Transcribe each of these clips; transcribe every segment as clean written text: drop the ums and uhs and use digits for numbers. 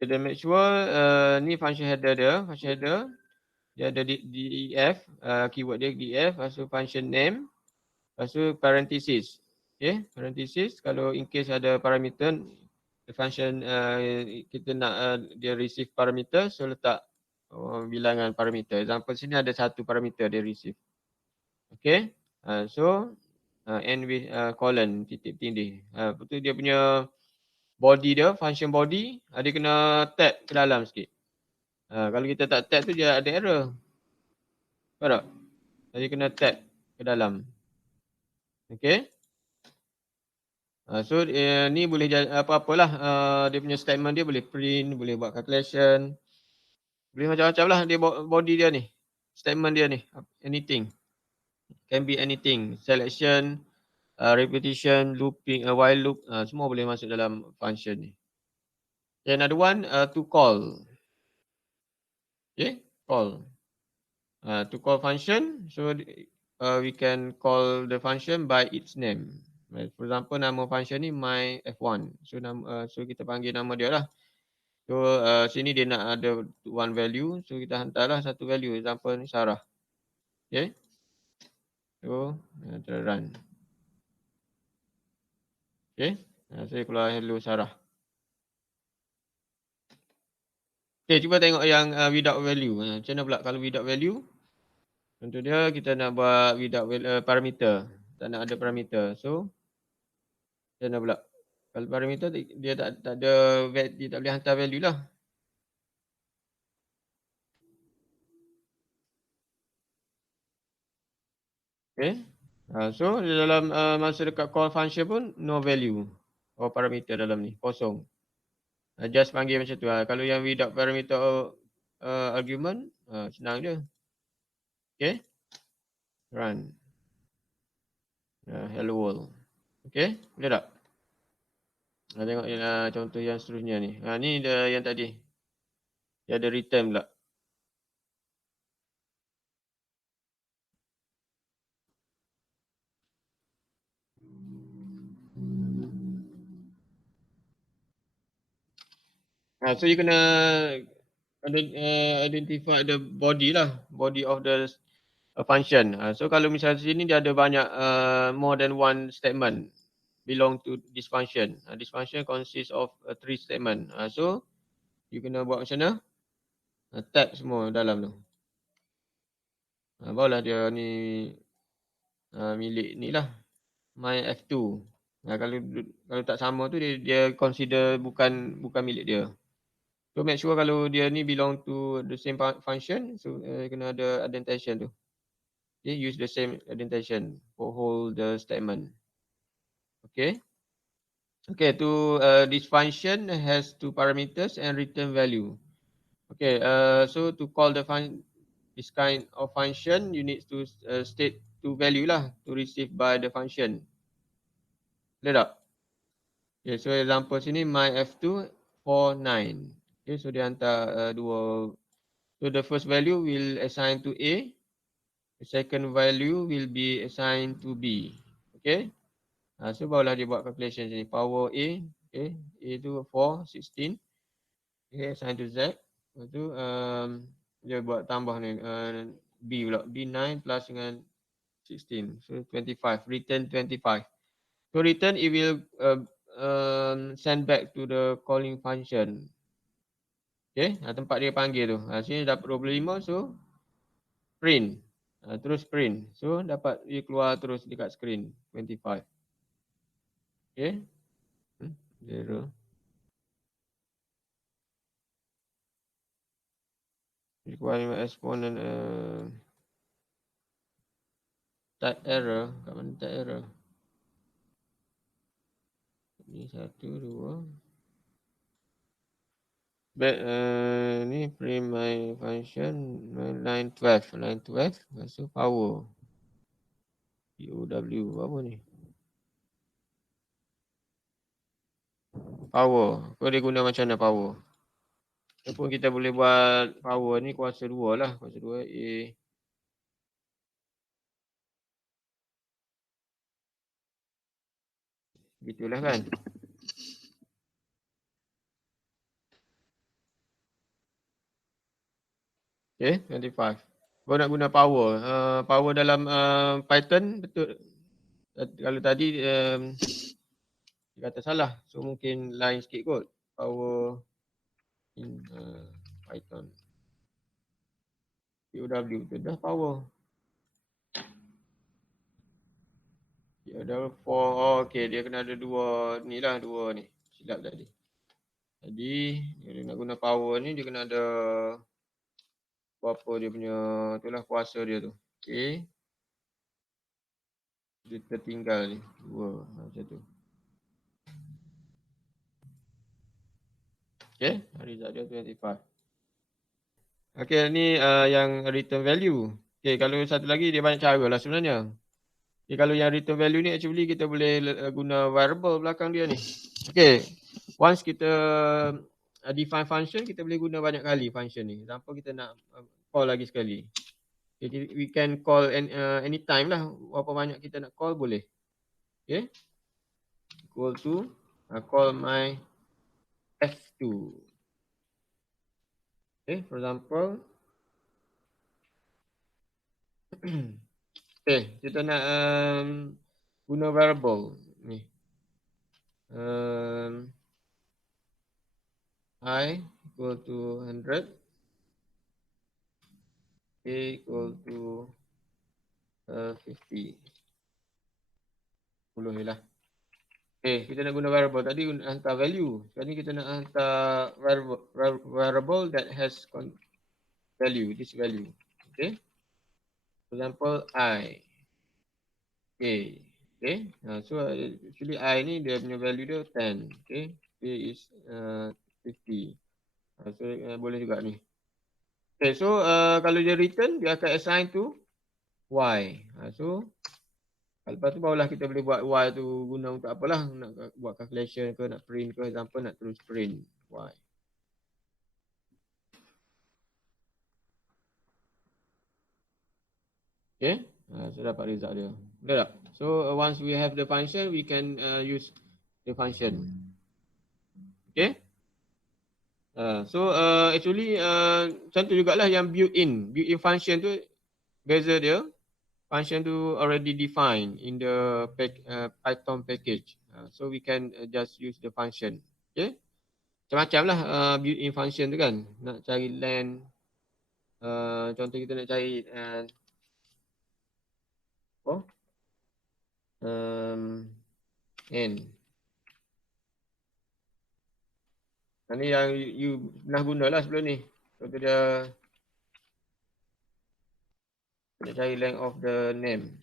Kita make sure ni function header dia. Function header dia ada def, keyword dia def, lepas tu function name, lepas tu parenthesis. Okay, parenthesis kalau in case ada parameter, the function kita nak dia receive parameter, so letak bilangan parameter. Example sini ada satu parameter dia receive. Okay, so end with colon, titik tindih. Lepas tu dia punya body dia, function body, dia kena tab ke dalam sikit. Kalau kita tak tab tu dia ada error. Faham tak? Jadi kena tab ke dalam. Okay. So ni boleh apa-apalah. Dia punya statement dia boleh print, boleh buat calculation. Boleh macam-macam lah dia body dia ni. Statement dia ni. Anything. Can be anything. Selection, repetition, looping, while loop. Semua boleh masuk dalam function ni. Okay, another one, to call. Okay, call. To call function. So we can call the function by its name. For example, nama function ni my F1. So so kita panggil nama dia lah. So sini dia nak ada one value. So kita hantarlah satu value. Example ni Sarah. Okay. So kita run. Okay. Saya keluar hello Sarah. Okay, cuba tengok yang without value. Macam mana pula kalau without value? Contoh dia kita nak buat without parameter. Tak nak ada parameter. So macam mana pula? Kalau parameter dia tak ada, dia tak boleh hantar value lah. Okay. So di dalam masa dekat call function pun no value or parameter dalam ni, kosong. Just panggil macam tu. Kalau yang without parameter argument, senang je. Okay. Run. Hello world. Okay. Boleh tak? Tengok contoh yang seterusnya ni. Ni dia yang tadi. Dia ada return pula. So you kena identify the body lah. Body of the function. So kalau misalnya sini dia ada banyak more than one statement belong to this function. This function consists of 3 statement. So you kena buat macam mana? Tag semua dalam tu. Barulah dia ni milik ni lah. My F2. Kalau tak sama tu dia consider bukan milik dia. So make sure kalau dia ni belong to the same function, so kena ada indentation tu. Okay, use the same indentation for whole the statement. Okay. Okay, this function has 2 parameters and return value. Okay, so to call this kind of function, you need to state 2 value lah to receive by the function. Boleh tak? Okay, so example sini my F2 49. Okay, so dia hantar dua. So the first value will assign to A. The second value will be assigned to B. Okay. So barulah dia buat calculation sini. Power A. Okay. A tu 4, 16. Okay, assign to Z. Lepas tu dia buat tambah ni. B pula. B9 plus dengan 16. So 25. Return 25. So return it will send back to the calling function. Okay. Tempat dia panggil tu. Sini dapat 25. So print. Terus print. So dapat dia keluar terus dekat screen 25. Okay. 0. Requirement exponent type error. Kat mana type error? Ni 1, 2. Back ni print my function line 12. Line 12. Lepas tu power. POW. Apa ni? Power. Kau dia guna macam mana power? Ataupun kita boleh buat power ni kuasa 2 lah. Kuasa 2 A. Begitulah kan. Okay, 25. Kau nak guna power. Power dalam Python betul. Kalau tadi dia kata salah. So mungkin lain sikit kot. Power in Python. POW tu dah power. POW for, okay, dia kena ada dua ni lah, dua ni. Silap tadi. Jadi dia nak guna power ni dia kena ada apa dia punya itulah kuasa dia tu. Okay. Dia tertinggal ni. Dua macam tu. Okay, result dia 25. Okay, ni yang return value. Okay, kalau satu lagi dia banyak cara lah sebenarnya. Okay, kalau yang return value ni actually kita boleh guna variable belakang dia ni. Okay, once kita define function, kita boleh guna banyak kali function ni. Example kita nak call lagi sekali. Okay, we can call anytime lah. Berapa banyak kita nak call boleh. Okay, equal to call my F2. Okay, for example. Okay, kita nak guna variable ni. I equal to 100. A equal to 50. 10 ni lah. Okay, kita nak guna variable. Tadi hantar value. Sekarang ni kita nak hantar variable that has value, this value. Okay. For example, I. Okay. Okay. So actually I ni dia punya value dia 10. Okay. A is 50. So boleh juga ni. Okay, so kalau dia return, dia akan assign to Y. So lepas tu barulah kita boleh buat Y tu guna untuk apalah. Nak buat calculation ke, nak print ke, example nak terus print Y. Okay, so dapat result dia. Betul tak? So once we have the function, we can use the function. Okay. So actually macam tu jugalah yang built-in function tu beza dia. Function tu already defined in the Python package. So we can just use the function. Okay. Macam-macam lah built-in function tu kan. Nak cari len. Contoh kita nak cari n. Ni yang you pernah guna lah sebelum ni. Contoh dia nak cari length of the name.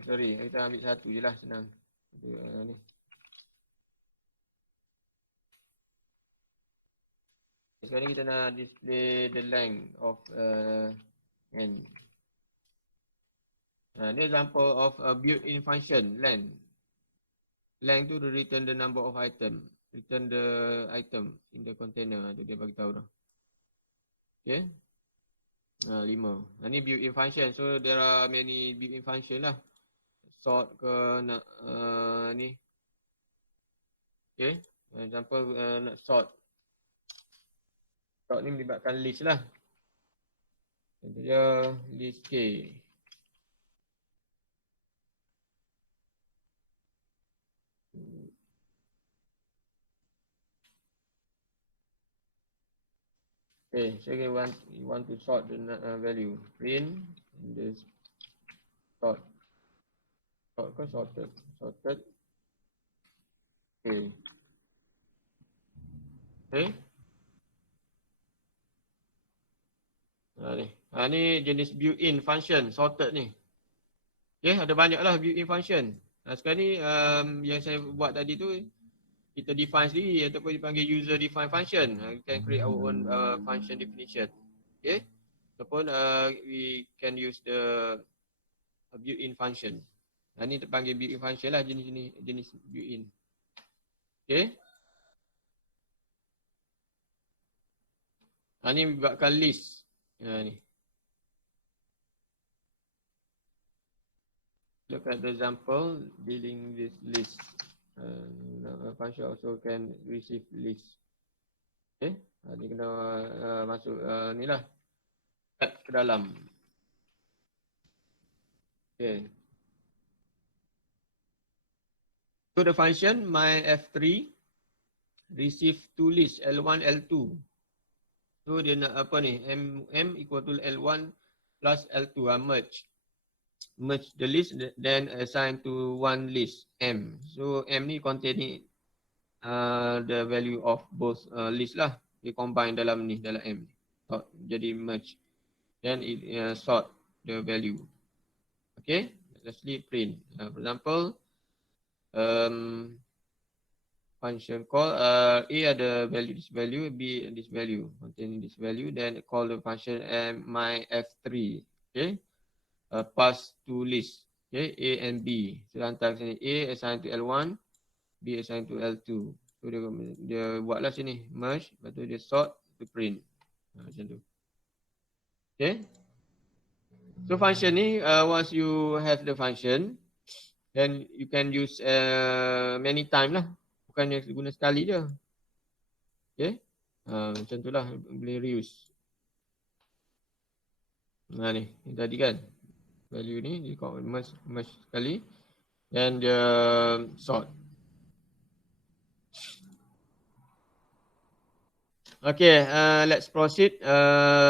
Sorry, kita ambil satu je lah, senang. Ni. Sekarang ni kita nak display the length of n. Ni example of a built-in function, length. Length tu return the number of item. Return the item in the container. Tu dia bagi tahu dah. Okay. 5. Ni built-in function. So there are many built-in function lah. Sort ke nak ni. Okay. Example nak sort. Sort ni melibatkan list lah. Contohnya list K. Okay, so you want to sort the value. Print and this sort. Sort ke sorted? Sorted. Okay. Okay. Ni jenis built-in function sorted ni. Okay, ada banyak lah built-in function. Sekarang ni yang saya buat tadi tu kita define sendiri ataupun dipanggil user define function. We can create our own function definition. Okay. Ataupun we can use the built-in function. Ni terpanggil built-in function lah, jenis built-in. Okay. Ni buatkan list. Ni. Look at the example dealing with list. Function also can receive list. Okay, dia kena masuk ni lah, add ke dalam. Okay. So the function my f3 receive two list L1, L2. So dia nak apa ni? M equal to L1 plus L2. Merge. Merge the list then assign to one list M. So M ni containing the value of both list lah. Dia combine dalam ni, dalam M. So, jadi merge. Then it sort the value. Okay. Lastly print. For example, function call A ada value this value, B this value, containing this value, then call the function my f3. Okay, pass to list. Okay, A and B. So hantar sini A assign to L1, B assign to L2. So dia buatlah sini merge, lepas tu dia sort to print. Macam tu. Okay. So function ni once you have the function, then you can use many time lah. Bukannya guna sekali je. Okay. Macam tu lah, boleh reuse. Ni tadi kan. Value ni di merge sekali. Dan dia sort. Okay, let's proceed.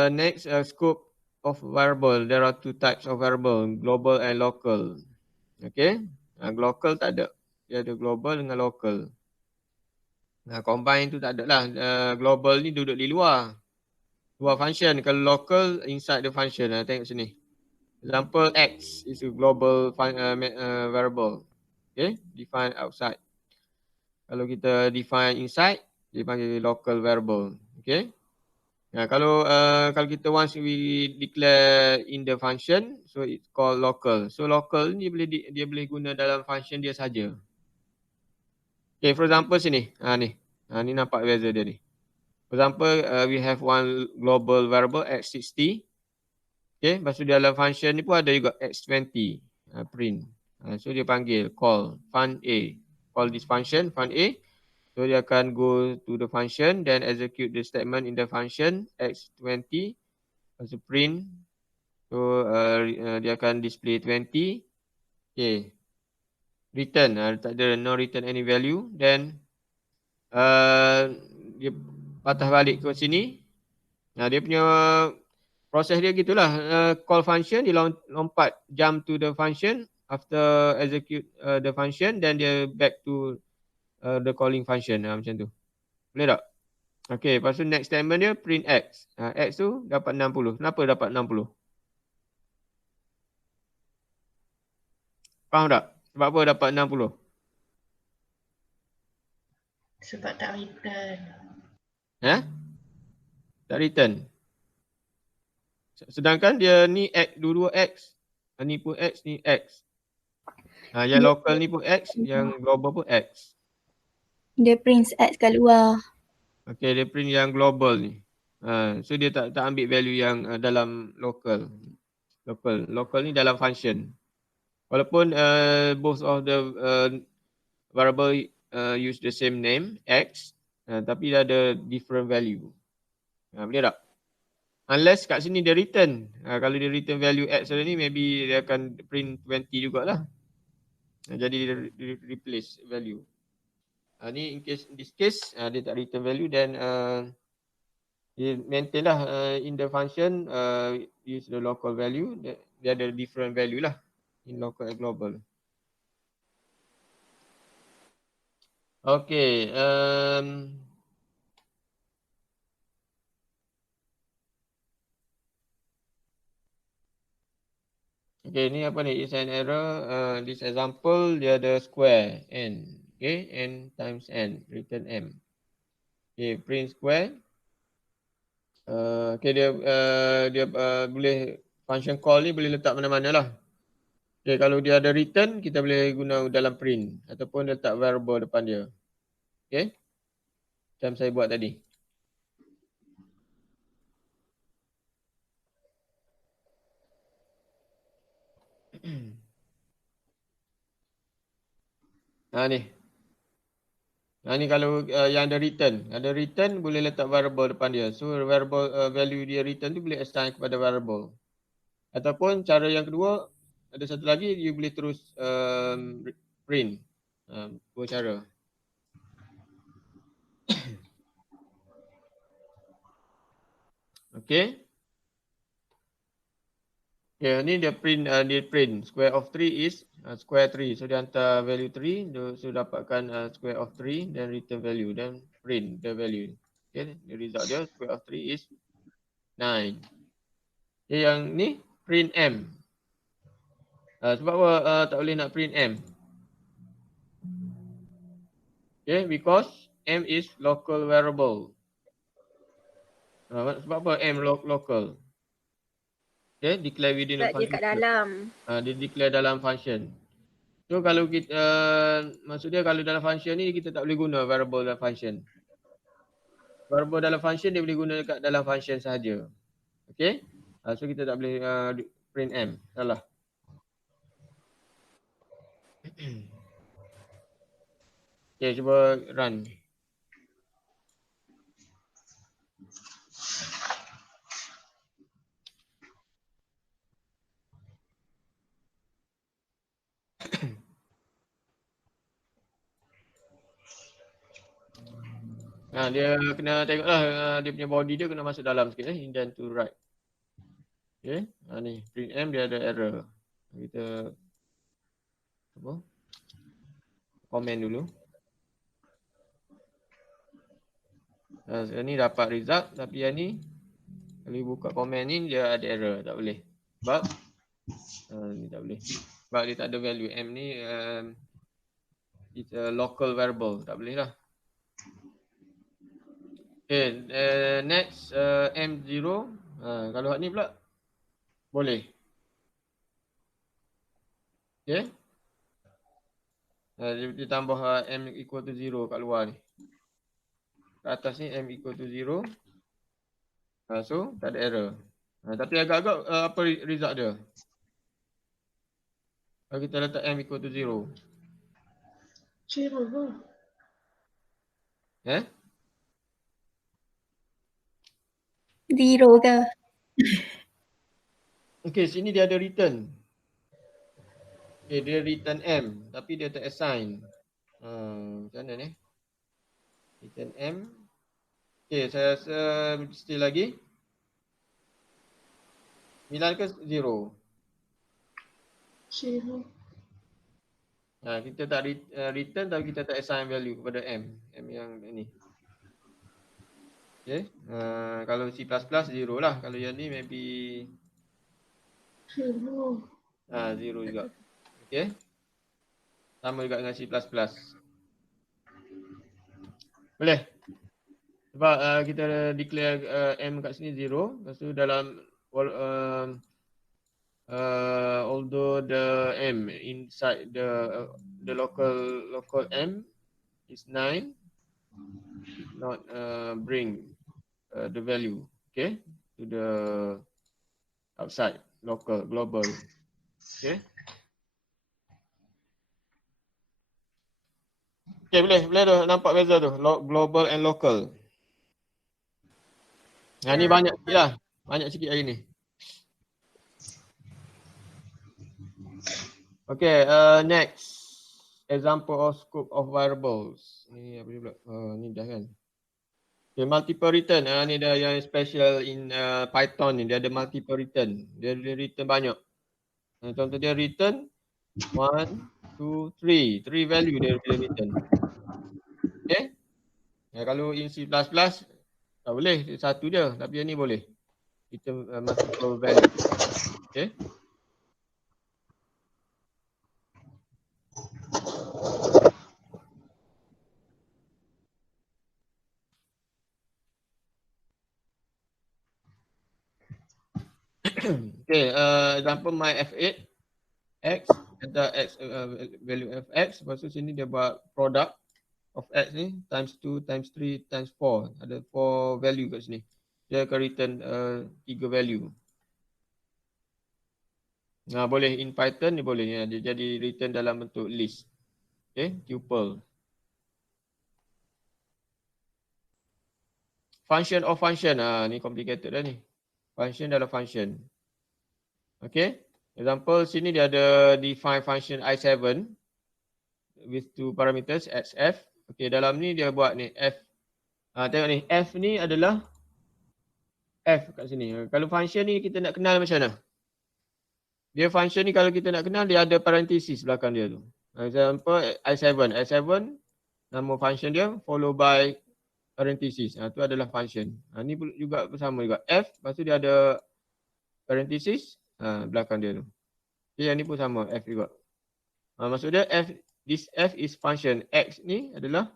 Next, scope of variable. There are two types of variable, global and local. Okay. Local tak ada. Dia ada global dengan local. Combine tu tak ada lah. Global ni duduk di luar function. Kalau local inside the function. Tengok sini. Example X is a global variable. Okay, define outside. Kalau kita define inside, dia panggil local variable. Okay. Kalau kita once we declare in the function, so it's called local. So local ni dia boleh guna dalam function dia saja. Okay, for example sini. Ni nampak beza dia ni. For example, we have one global variable x60. Okay, lepas tu dalam function ni pun ada juga x20 print. So dia panggil call fun A. Call this function fun A. So dia akan go to the function then execute the statement in the function x20. Lepas tu print. So dia akan display 20. Okay. Return. Tak ada no return any value. Then dia patah balik ke sini. Dia punya proses dia gitulah. Call function, dia lompat jump to the function after execute the function, then dia back to the calling function. Macam tu. Boleh tak? Okay, lepas tu next statement dia print X. X tu dapat 60. Kenapa dapat 60? Faham tak? Sebab apa dapat 60? Sebab tak return. Tak return. Sedangkan dia ni X, dua-dua X. Ni pun X, ni X. Yang local ni pun X, yang global pun X. Dia print X kat luar. Okay, dia print yang global ni. So dia tak ambil value yang dalam local. Local ni dalam function. Walaupun both of the variable use the same name, X, tapi dia ada different value. Boleh tak? Unless kat sini dia return. Kalau dia return value X ni, maybe dia akan print 20 jugalah. Jadi dia replace value. Ni in this case dia tak return value, then dia maintain lah in the function use the local value. Dia ada different value lah in local and global. Okay. Okay, ni apa ni? It's an error. This example dia ada square n. Okay, n times n, return m. Okay, print square. Okay, dia boleh function call ni boleh letak mana-mana lah. Okay, kalau dia ada return, kita boleh guna dalam print ataupun letak variable depan dia. Okay, macam saya buat tadi. Ni. Ni kalau yang ada return boleh letak variable depan dia. So variable value dia return tu boleh assign kepada variable. Ataupun cara yang kedua, ada satu lagi, you boleh terus print. Dua cara. Okay. Okay, ni dia print square of 3 is square 3. So dia hantar value 3, so dapatkan square of 3 dan return value dan print the value. Okay, the result dia square of 3 is 9. Okay, yang ni print M. Sebab apa tak boleh nak print M? Okay, because M is local variable. Sebab apa M local? Okay, declare within the Sebab dia function. kat dalam. Dia declare dalam function. So kalau kita, maksudnya kalau dalam function ni kita tak boleh guna variable dalam function. Variable dalam function dia boleh guna dekat dalam function sahaja. Okay, so kita tak boleh print M. Salah. Okay, cuba run. Dia kena tengoklah dia punya body dia kena masuk dalam sikit indent to right. Okay, ni print M dia ada error. Kita apa? Comment dulu. Ni dapat result tapi yang ni kalau buka comment ni dia ada error, tak boleh. Sebab ni tak boleh. Sebab dia tak ada value M ni it's a local variable, tak boleh lah. Okay, next M0. Kalau hak ni pula boleh. Okay. Dia tambah M equal to 0 kat luar ni. Kat atas ni M equal to 0. So tak ada error. Tapi agak-agak apa result dia? Kalau kita letak M equal to 0. 0. Zero ke? Okay, sini dia ada return. Okay, dia return M tapi dia tak assign. Macam mana ni? Return M. Okay, saya rasa still lagi. 9 ke 0? 0. Kita tak return tapi kita tak assign value kepada M. M yang ni. Okay. Kalau C++ 0 lah. Kalau yang ni maybe 0. 0 juga. Okay. Sama juga dengan C++. Boleh. Sebab kita declare M kat sini 0. Lepas tu dalam although the M inside the local M is 9, it not bring the value, okay, to the outside local global. Okay. Okay, boleh tu nampak beza tu, global and local. Ni banyak sikit lah. Banyak sikit hari ni. Okay, next. Example of scope of variables. Ni apa dia pula? Ni dah kan. Okay, multiple return. Ni dah yang special in Python ni. Dia ada multiple return. Dia return banyak. Contoh dia return 1, 2, 3. 3 value dia return. Okay. Kalau in C++ tak boleh. Satu je. Tapi yang ni boleh. Return multiple value. Okay. Okay, example my F8 X, ada X value of X, lepas tu sini dia buat product of X ni times 2 times 3 times 4, ada 4 value kat sini. Dia akan return 3 value. Boleh in Python ni boleh, dia jadi return dalam bentuk list. Okay, tuple. function of function. Ni complicated dah ni. Function dalam function. Okay. Example sini dia ada define function I7 with two parameters x, f. Okay, dalam ni dia buat ni f. Tengok ni, f ni adalah f kat sini. Kalau function ni kita nak kenal macam mana? Dia function ni kalau kita nak kenal dia ada parenthesis belakang dia tu. Example I7. I7 nama function dia follow by parenthesis. Tu adalah function. Ni juga sama juga. F, lepas tu dia ada parenthesis belakang dia tu. Okay, yang ni pun sama, F juga. Maksud dia this F is function. X ni adalah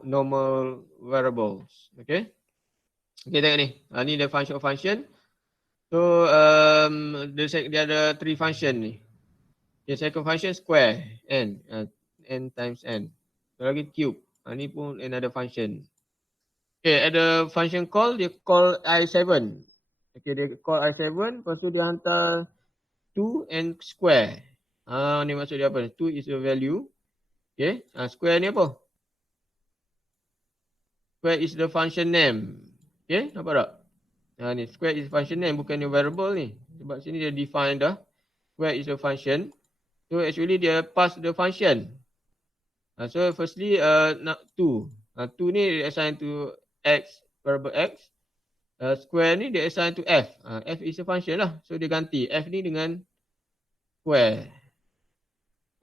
normal variables. Okay. Okay, tengok ni. Ni the function of function. So, dia ada 3 function ni. Okay, second function square, n. N times n. So, lagi cube. Ni pun another function. Okay, ada function call, dia call I7. Okay, dia call I7, lepas tu dia hantar 2 and square. Ni maksud dia apa? 2 is the value. Okay, square ni apa? Square is the function name. Okay, nampak tak? Ni square is function name, bukan new variable ni. Sebab sini dia define dah. Square is a function. So actually dia pass the function. So firstly nak 2. 2 ni dia assign to x, variable x. Square ni dia assign to f. F is a function lah. So dia ganti f ni dengan square.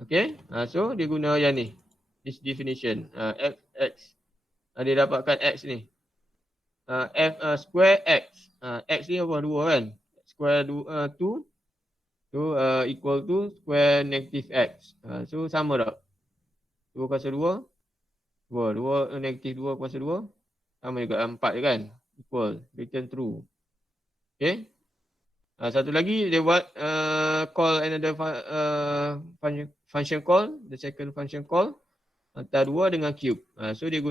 Okay. So dia guna yang ni. This definition. F, x. Dia dapatkan x ni. F square x. X ni apa? 2 kan? Square 2 so equal to square negative x. So sama tak? 2 kuasa 2. 2 negative 2 kuasa 2. Sama juga 4 je kan? Equal. Return true. Okay. Satu lagi dia buat call another function call. The second function call. Hantar 2 dengan cube. So dia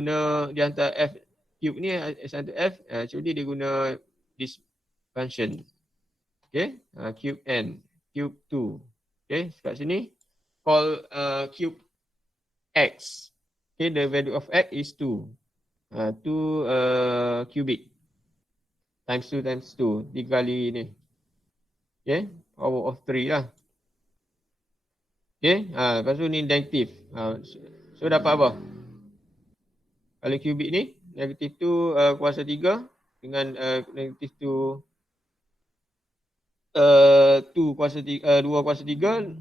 hantar f. Cube ni assign to f. Actually dia guna this function. Okay. Cube n. Cube 2. Okay. Kat sini. Call cube x. Okay. The value of x is 2. 2 cubic. Times 2 times 2. 3 kali ni. Okay. Power of 3 lah. Okay. Lepas tu ni negatif. So dapat apa? Kalau cubic ni. Negatif tu kuasa 3. Dengan negatif tu 2 kuasa 3. 2 kuasa 3.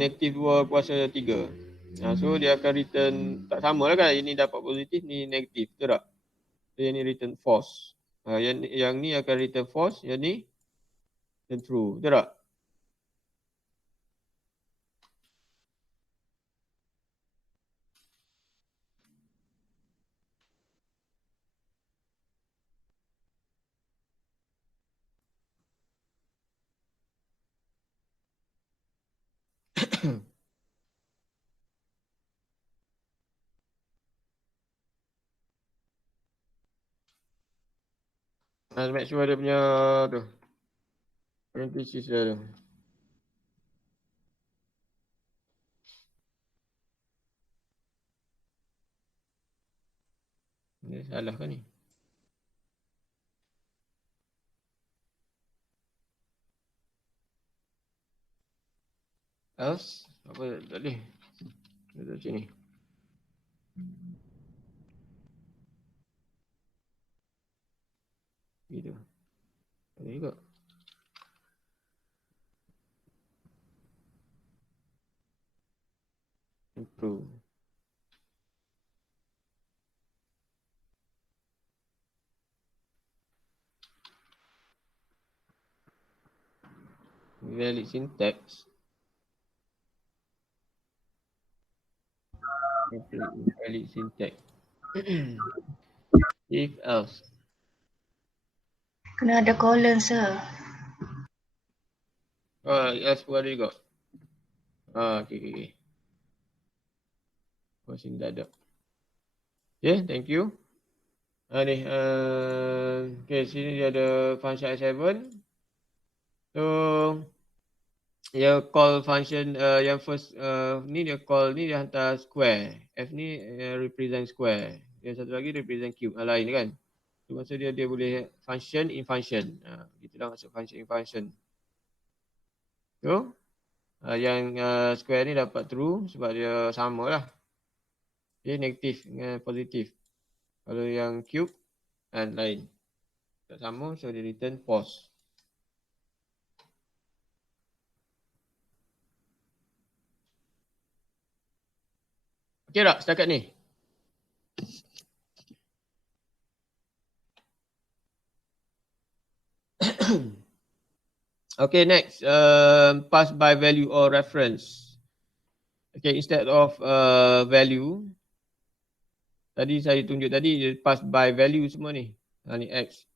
Negatif 2 kuasa 3. So dia akan return. Tak sama lah kan. Ini dapat positif. Ni negatif. Betul tak? So yang ni return false. Yang ni akan return false. Yang ni return true. Betul tak? Make sure dia punya tu. Parenthesis dia tu. Ni salah kan ni? Else? Apa tak boleh? Duduk sini. Gitu. Ada juga. Improve. Valid syntax. Valid syntax. If else. Kena ada colon sir. Else pun ada juga. Okay. Sini dah ada. Okay, thank you. Ni, okay, sini dia ada function I7. So, dia call function yang first ni dia call ni dia hantar square. F ni represent square. Yang satu lagi represent cube. Lain kan. Tu maksud dia boleh function in function. Gitulah maksud function in function. So yang square ni dapat true sebab dia sama lah. Dia negatif dengan positif. Kalau yang cube dan lain. Tak sama, so dia return false. Okey tak setakat ni? Okay, next. Pass by value or reference. Okay, instead of value, tadi saya tunjuk tadi dia pass by value semua ni. Ni X.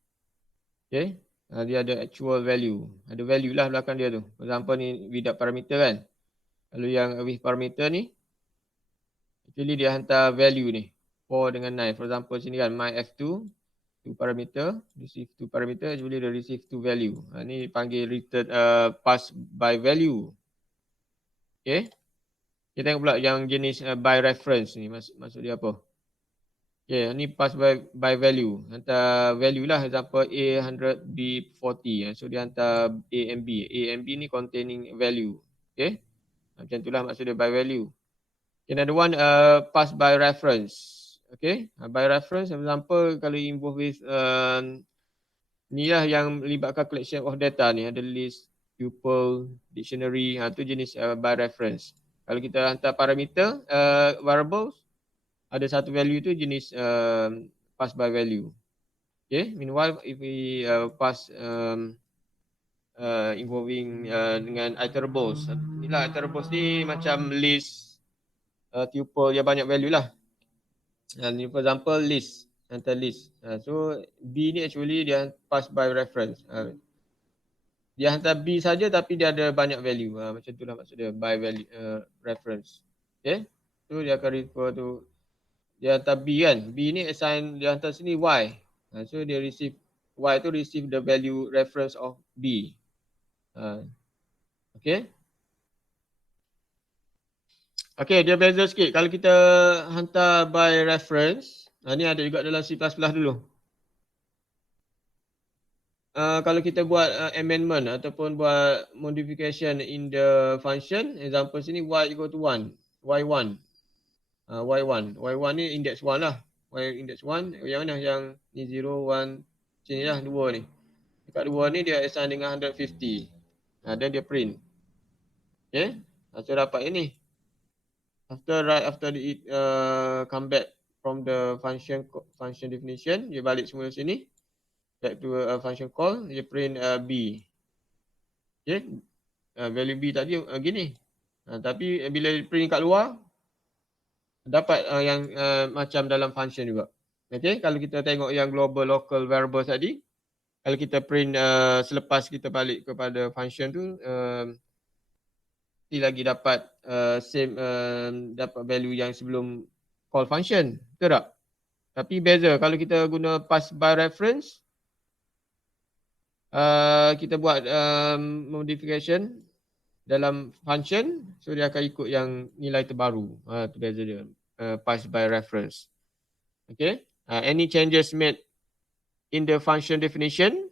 Okay. Dia ada actual value. Ada value lah belakang dia tu. For example ni without parameter kan. Kalau yang with parameter ni, actually dia hantar value ni. 4 dengan 9. For example sini kan my F2, 2 parameter, receive 2 parameter, actually dia receive 2 value. Ni panggil return pass by value. Okay. Kita tengok pula yang jenis by reference ni maksud dia apa. Okay, ni pass by value. Hantar value lah, example A 100, B 40. So dia hantar A and B. A and B ni containing value. Okay. Macam itulah maksud dia by value. Okay, another one pass by reference. Okay, by reference example kalau involve with ni lah yang melibatkan collection of data ni. Ada list, tuple, dictionary. Tu jenis by reference. Kalau kita hantar parameter, variables, ada satu value tu jenis pass by value. Okay, meanwhile if we pass involving dengan iterables. Inilah iterables ni macam list, tuple yang banyak value lah. Ni for example list, hantar list. So B ni actually dia pass by reference. Dia hantar B saja tapi dia ada banyak value. Macam tu lah maksud dia by value reference. Okay. So dia akan refer to, dia hantar B kan. B ni assign, dia hantar sini Y. So dia receive, Y tu receive the value reference of B. Okay. Okay, dia beza sikit. Kalau kita hantar by reference, ni ada juga dalam C++ dulu. Kalau kita buat amendment ataupun buat modification in the function, example sini y equal to 1, y1. Y1 ni index 1 lah. Y index 1, yang mana? Yang ni 0, 1, sini lah 2 ni. Dekat 2 ni dia assign dengan 150. Dan dia print. Okay, so dapat ini. After it come back from the function definition, dia balik semula sini. Back to a function call, dia print B. Okay, value B tadi gini. Tapi bila print kat luar, dapat yang macam dalam function juga. Okay, kalau kita tengok yang global local variable tadi, kalau kita print selepas kita balik kepada function tu, lagi dapat same dapat value yang sebelum call function. Betul tak? Tapi beza kalau kita guna pass by reference, kita buat modification dalam function, so dia akan ikut yang nilai terbaru. Tu beza dia. Pass by reference. Okay. Any changes made in the function definition,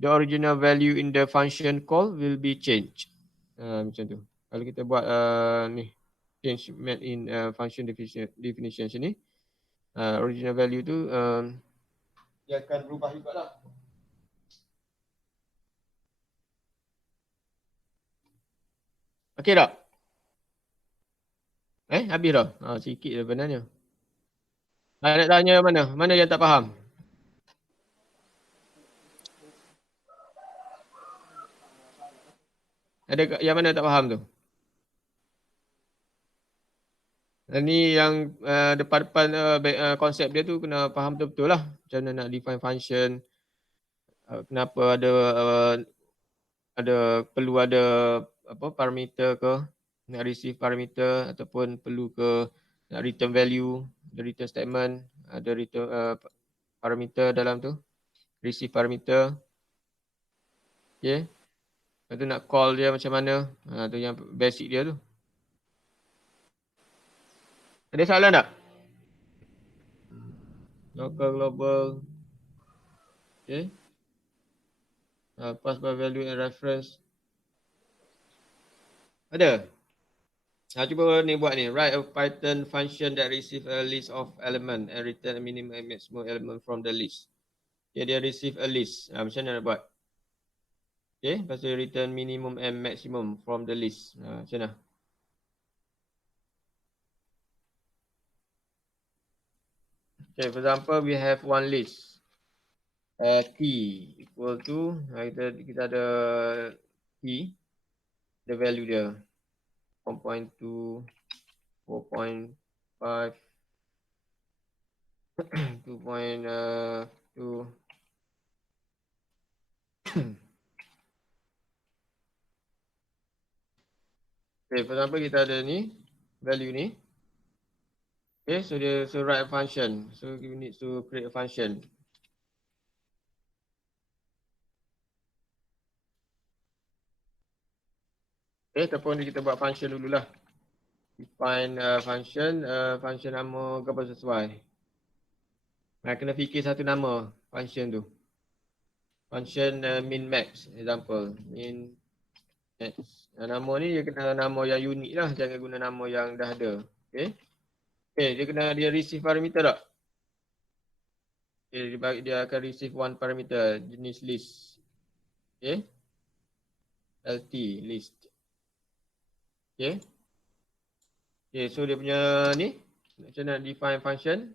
the original value in the function call will be changed. Macam tu. Kalau kita buat ni, change made in function definition sini, original value tu dia akan berubah juga lah. Okey tak? Habis dah? Sikit dah sebenarnya. Nak tanya mana? Mana yang tak faham? Ada yang mana tak faham tu? Ni yang depan-depan konsep dia tu kena faham betul-betul lah. Macam mana nak define function. Kenapa ada perlu ada parameter ke, nak receive parameter, ataupun perlu ke nak return value, ada return statement, ada return parameter dalam tu, receive parameter. Okay. Lepas tu nak call dia macam mana. Tu yang basic dia tu. Ada soalan tak? Local, global. Okay. Pass by value and reference. Ada? Cuba ni buat ni. Write a Python function that receive a list of element and return a minimum and maximum element from the list. Okay, dia receive a list. Macam mana nak buat? Okay, lepas tu return minimum and maximum from the list. Macam mana? Okay, for example, we have one list. T equal to, kita ada T, the value dia. 1.2, 4.5, 2.2. Okay, for example kita ada ni, value ni. Okay, so write a function. So you need to create a function. Okay, ataupun kita buat function dululah. Define function, function nama apa sesuai. Kena fikir satu nama function tu. Function min max, example. Min max. Nama ni dia kena nama yang unik lah, jangan guna nama yang dah ada. Okay. Okay, dia receive parameter tak? Okay, dia akan receive one parameter, jenis list. Okay. LT, list. Okay. Okay, so dia punya ni, macam mana define function.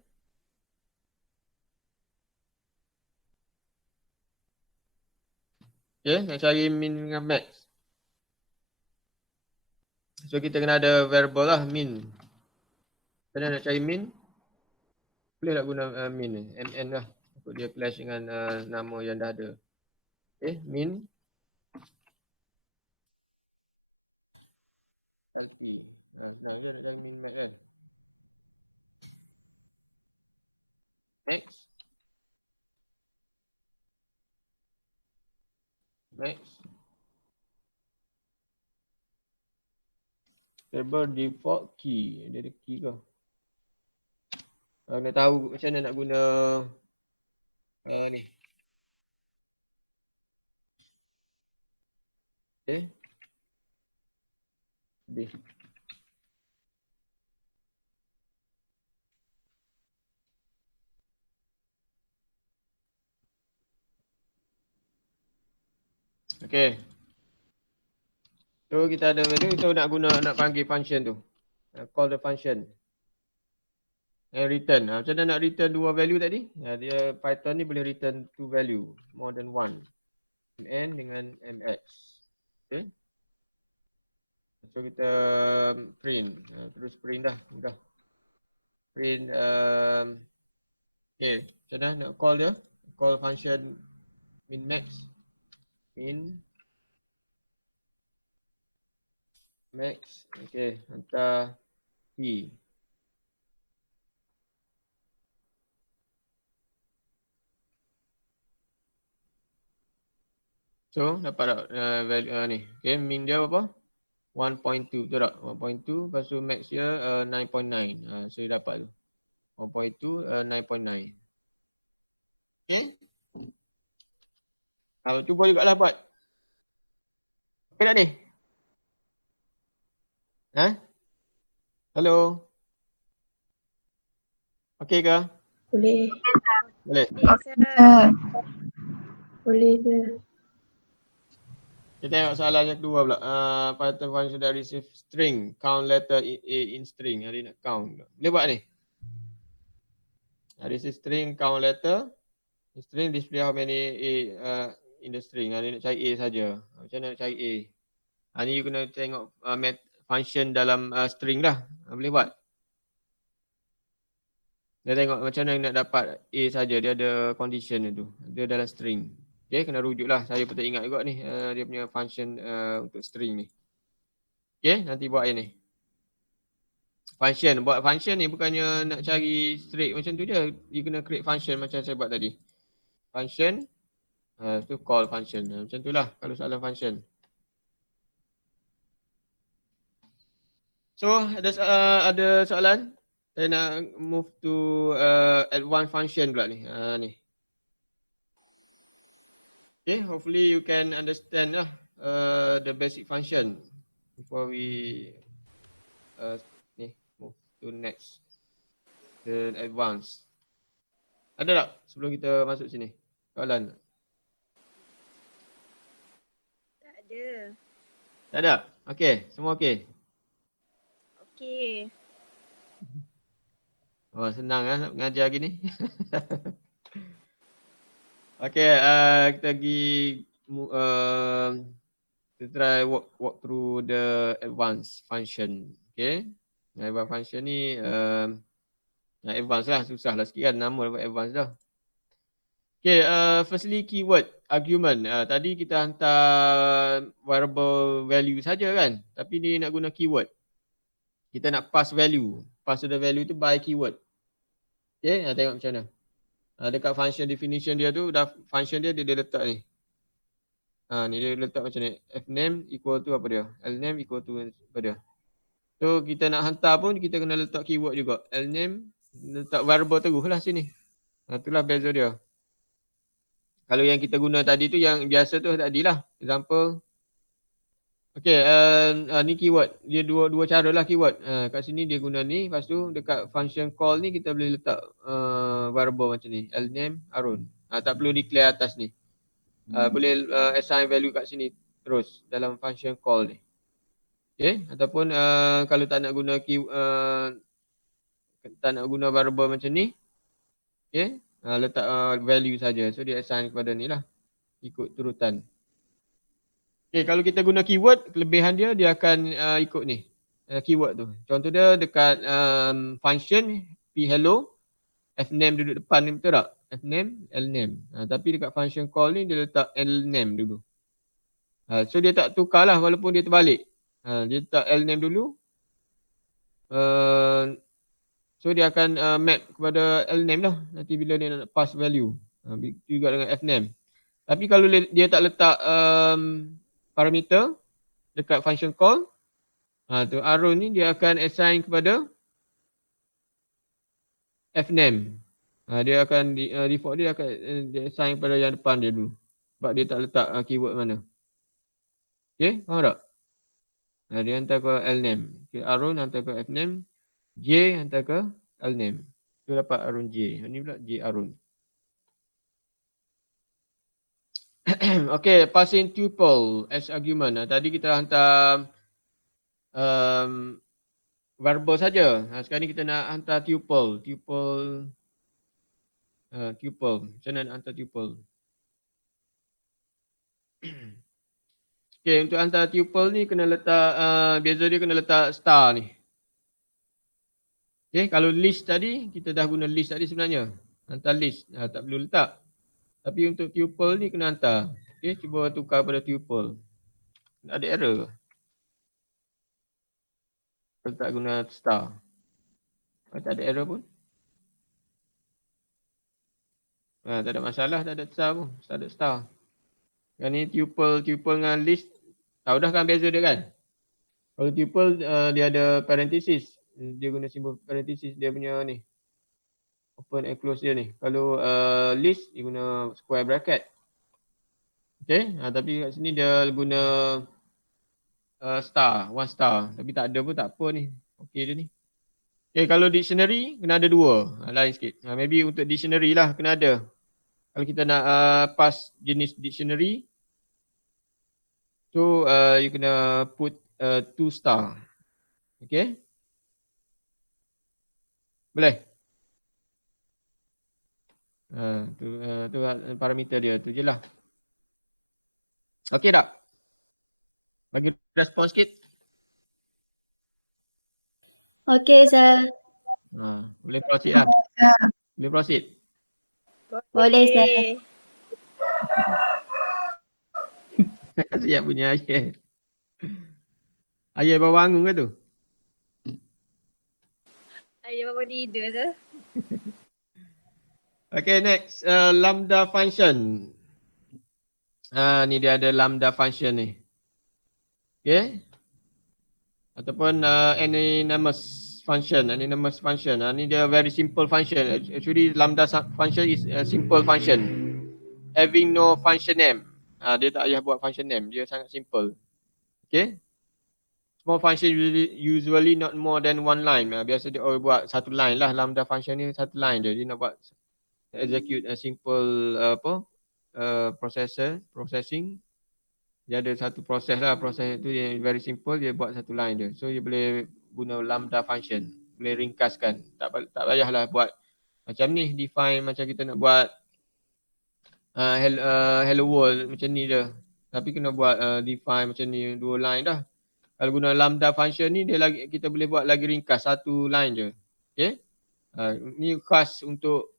Okay, nak cari min dengan max. So kita kena ada variable lah, min. Macam mana nak cari min? Boleh tak guna min ni, mn lah. Untuk dia clash dengan nama yang dah ada. Okay, min. LT. Senang je nak cari min max kan. Max. Max. Variable default key. Dia ada key ke? Nak tahu macam mana nak guna ni. Okay. B. Okay. So kita ada value, kita nak panggil function tu. Call the function. And return. Macam mana nak return dua value tadi? Dia Python ni boleh return two value, more than one. Mn dengan mx. Okay. So kita print. Terus print dah. Mudah. Print. Okay. Macam mana nak call dia? Call function min max. Min max. Okay. Hantar T. So dapat tak value ni. Okay, min dia apa? 1.2, betul tak? 1.2, lepas tu max dia 9.9. So dia dapat tu. 1.2, 9.9. Okay. Cuba juga lah buat. Okay tak ni? Hello? Okay ke? Boleh. Boleh? Boleh je. Kita tengok soalan yang kedua pula. Python function that receive string, count letter A in string. Dia nak count. Boleh buat ni? Receive string, count letter. In string display how many A in the string. Dia nak cari A saja. Macam mana nak cari A? Ni you kena tengok function dalam string dah. Boleh buat? Dia tengok macam mana nak dapat A saja. Dia ada condition tu. Dia dalam string. Okay, kena rujuk lah. Saya pun tak ingat juga ni. Dia punya function untuk string ni. Okay, nanti buat ni. Function. Buat function ni bukannya nak cari straight macam tu je. You kena create function macam saya buat tadi. Function. Tu call function. Macam tu lah kalau soalan function. So ada soalan? Saya nak move to advanced function pula ni. Ni. Okay, hopefully you can understand lah the basic function before we move to next, the advanced. Ada tak sebelum kita masuk sini? Soalan? Tak ada. Tak ada? Okay, semua okay? Okey. Oh, senang lah nak mengajar gini. Okay, kita pergi kita try walk through the advanced function. Okay, advanced function ni advanced lah, susah lah sikit kan nama dapat advanced dah. Okay, firstly keyword argument. Tadi kita hantar variable value saja kan, tapi ni nak guna keyword. Kita nak pass value. Pass the value tu by keyword. Okay, tengok macam mana. Dekat function definition dia tu, dah function dia letak ni. Ni dia letak macam ni. Fname equal to apa dia? Lname equal to apa dia? So kita nak hantar pun kita kena letak keyword juga. Lname letak variable terus lah sini. Itulah beza dia. Kalau yang kita guna tadi tu yang biasa tu tadi lah. Example. Okay, ni keyword. Dia dua cara lah keyword. Kat sini dia guna ni. Lepas tu dekat function call ni kita boleh letak variable macam ni. Lname Arun. Tak perlu declare atas ni. Boleh assign value kat sini terus dalam function call ni. Okay, ataupun kalau tak nak guna tak nak guna variable macam ni. Okay, letak value saja. So dia assign kepada ni lah. Ikut turutan. Okay, kalau kita guna keyword, kelebihan dia akan ikut ni. Keyword tu. Contoh dia dekat function phello, fname duduk depan ni, betul tak? Fname, lname. Tapi dekat function call ni dia letak lname dulu. So dia tak tukar lah walaupun dia terbalik. Dia letak lname dulu. So dia akan map kepada lname lah. Nanti bila dia nak pass value. Juga dengan fname. Tapi kalau dia tak letak parameter dekat function call, tu Arun ni dia akan assign kepada fname. Dia akan default dia akan dia assign kepada yang depan dia dulu. Sebab dia tak letak keyword mana. Okay, faham tak? Dia hantar ke lname. Okay, Arun hantar ke fname. J hantar ke lname. Tu dapat Arun J. Ini pula J Arun. Okay, passing tuple as argument. Tadi kita hantar variable saja. Sekarang ni kita nak hantar tuple. Tuple. Macam mana nak hantar tuple? Okay, untuk hantar tuple ni kena letak, beza dia kena letak star ni. Okay, kalau list tadi, kita dah guna list tadi sebenarnya. Hantar list, tak perlu letak. Tapi untuk tuple ni kena hantar. Okay, cuba tukar pada tuple. Ada error. Kalau tak guna star. Kalau tak ada error pun. Tak ada masalah, tak ada star pun. Tak ada star. Yang ni tuple dengan list. Tahu dah kan beza dia kan? Kalau tuple dia ada parenthesis. Dia guna simbol parenthesis dia punya ni. Open and close dia ni. Kalau list dia guna square bracket. Okay, tapi kat sini dia guna star, one star. Tapi tak ada pun tak apa ni. Okay dia ni. Okay, kalau dictionary kena ada dua. Lain sikit. Maybe untuk dictionary lah kena ada. Kalau kita nak pass jenis dictionary, so you kena put 2 star. Okay. Boleh? Tu parameter dia. Tu je lah. Okey tak? Bagi respon sikit. Okey, sir. Boleh proceed lah. Boleh proceed. Boleh, sir. Siap punya ayah. Ayah baru bangun ke tu? Ayah baru tidur tu. Okay, next. Lambda function. Ni dia ada lambda function ni. Okay. Ataupun anonymous function. Anonymous function. Ni dia very simple function. Actually lambda function is a simple function. Having no function name. Dia tak payah buat function name. Dia sangat simple. Okay. Small function usually not more than one line. Biasa dia buat satu line lah. Lambda function ni satu line dia. Dia nak buat execute a simple processing. Dia ada satu proses lah. Proses itu yang very simple. Dia buat satu line dia. So dia boleh guna lambda function. Boleh ringkaskan. Tak payahlah buat macam ni. Define macam kita nak buat hello world macam ni je. Tapi kena buat define macam ni 2 line dah. Kalau guna lambda function ni kita boleh buat lagi ringkas satu line je. Okay. Ni khas untuk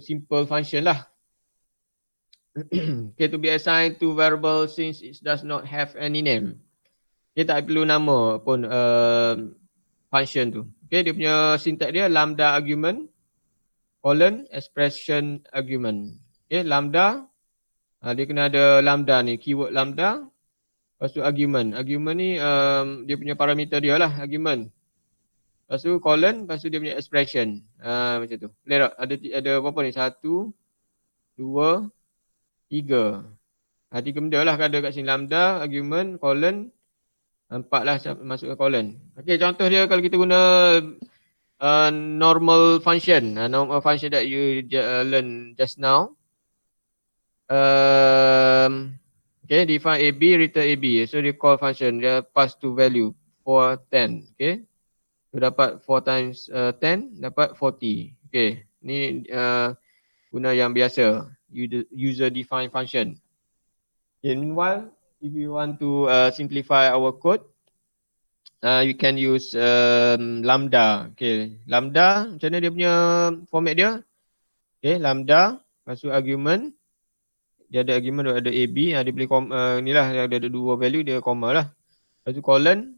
simple function lah. Okay, to be assigned to variable since it does not have any name. Dia tak perlu nama pun function tu. Okay, dia punya syntax dia lambda argument colon expression argument. Okay, lambda dia kena ada lambda ni, keyword lambda. Lepas tu argument. Argument ni dia punya parameter dia lah, argument. Lepas tu colon, lepas tu dia punya expression. Macam tu. Boleh tak? Ada berapa ni? 1, 2, 3. 3 benda lah ada kat sini. Lambda, argument, colon. 4 lah masuk ke colon. Okay, contoh dia kalau kita guna normal function. Normal function that you learn just now. Okay, define AB, return AB. So dia call function, dia pass to value 4, 10. Okay. So dapat 4 times 10, dapat 40. Okay, ni guna yang biasa, user define function. Okay, meanwhile, if you want to simplify our code, you can use lambda. Okay, lambda, macam mana dia punya format dia? Okay, lambda, masuk argument. Dia ada argument, ada AB, dia boleh ni lah, dia ada 2 value, dia comma lah. Lepas tu colon,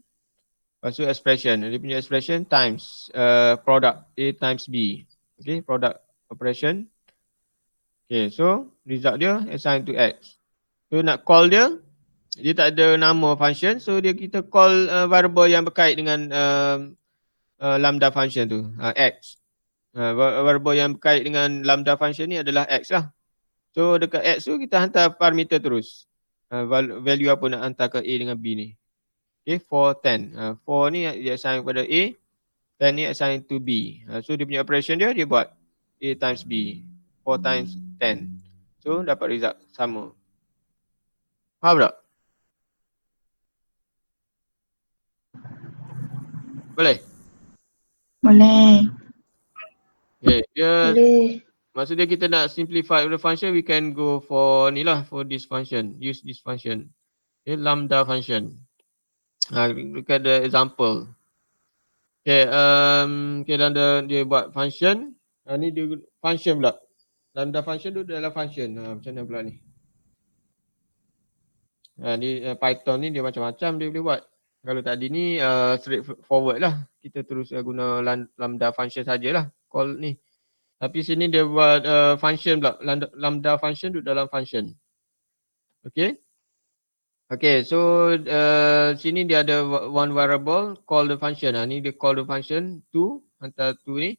lepas tu expression. Dia punya expression times product A times B. Okay, product operation. Okay, so result dia assign to X. So nak call dia tak ada nama function, so kita call variable yang berkait dengan lambda function tu, X. Variable yang berkait dengan lambda function ni adalah X lah. So dekat X tu kita hantar parameter terus. Value apa nak hantar ke A dengan B ni. Okay, 4, 10. 4 ni dia assign kepada A. 10 ni assign to B. So dia punya operation dia buat A times B. 4 times 10. So dapat result sama. Faham tak? Boleh? Boleh. Okay, dia Boleh. maksudnya kita nak simplify the function, we can go for ni lah, for this function. Use this function. Okay, lambda function. Look at the example. Okay, dan dia buat function. Ni dia function pula. Lambda function tu dalam function. Macam mana pula ni? Python ni dia macam-macam dia boleh buat. Kalau tadi ni straightforward lah. Kita terus guna lambda function sajalah. Call ni. Tapi sini dia buat function pula. Lambda function duduk dalam function. Okay. Okay, so sini dia ada one variable call the function. Ni dia call the function to, hantar to ni.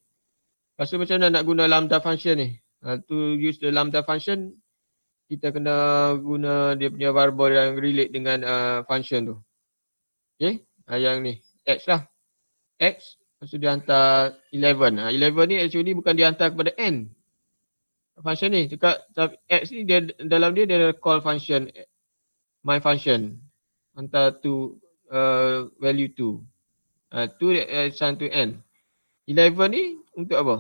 Lepas tu macam mana nak guna lambda function ni? To use the lambda function, kita kena guna dia punya variable yang relate dengan function tu. Okay, yang ni X lah. X. Lepas tu dia hantar 11. 11 ni actually bukan dia hantar kepada N. Function ni. Dekat X ni dia dalam dia ada call function my function. Hantar to value 2. 2 assign to N. 11 ni untuk apa?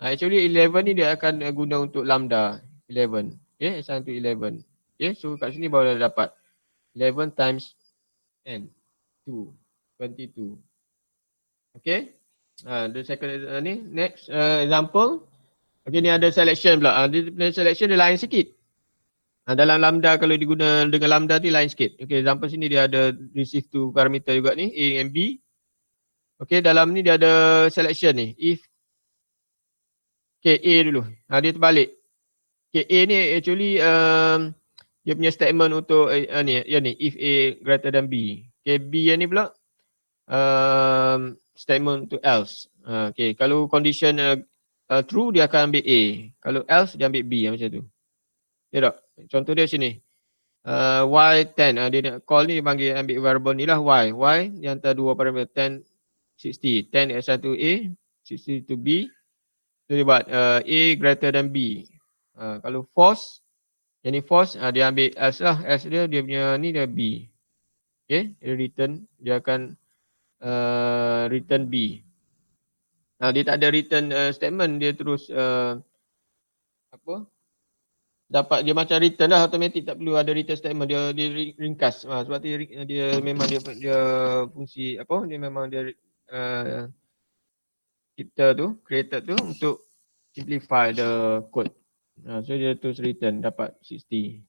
Actually 11 ni dia akan guna untuk lambda 11. Okay, assign to 11. Okay, so kat sini baru dah dapat 11 times N. 2. 22. Okay. The second ni next example. Okay, ni ada selection pula. Dia selection dia lain sikit. Dalam lambda kalau diguna dengan lambda ni lain sikit. Okay, example sini dia ada receive to parameter juga ni A and B. Okay, dalam ni dia ada selection ni. If okay, A dulu. Dia terbalik. Okay, A ni actually dia punya statement untuk ni if A greater than B. Okay, B yang ni pula statement to else. Okay, kalau condition true dia akan ambil A. Kalau else dia ambil B macam tu. Ya tak? Contoh dia sini. Y10. Dia nak call ni, dia panggil ambil variable ni lah Y. Y dia hantar dua parameter 10, 60. 10 is to A, 60 to B. So dia buat A greater than B. Kalau false, yang ni false, dia ambil else lah. Else dia punya ni dia B. Okay, dia return, dia akan return B. Dia tak ada return statement, dia terus apa? Dapat dia macam return lah, automatic, tak perlu ada return statement, dia ringkas. Sebab tu dia memang dia fungsi apa? Dia memang dia kita tu created tu untuk simplify the code. So dia terus return dapat 60.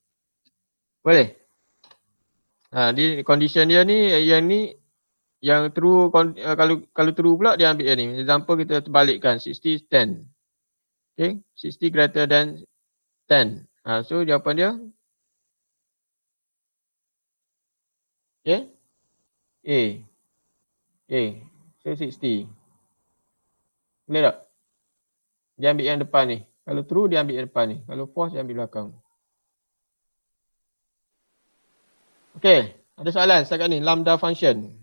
Boleh? Di condition dia ni, yang true, kalau true pula dia ambil yang ni. Example kita terbalikkan 60 is 10. Okay, 60 greater than 10. So jawapan dia okay, A. Okay, so 60. Boleh tak? Dia ambil yang depan ni. Kalau true dia ambil yang depan ni. Kalau false dia ambil belakang. Okay, ada soalan setakat ni, lambda function.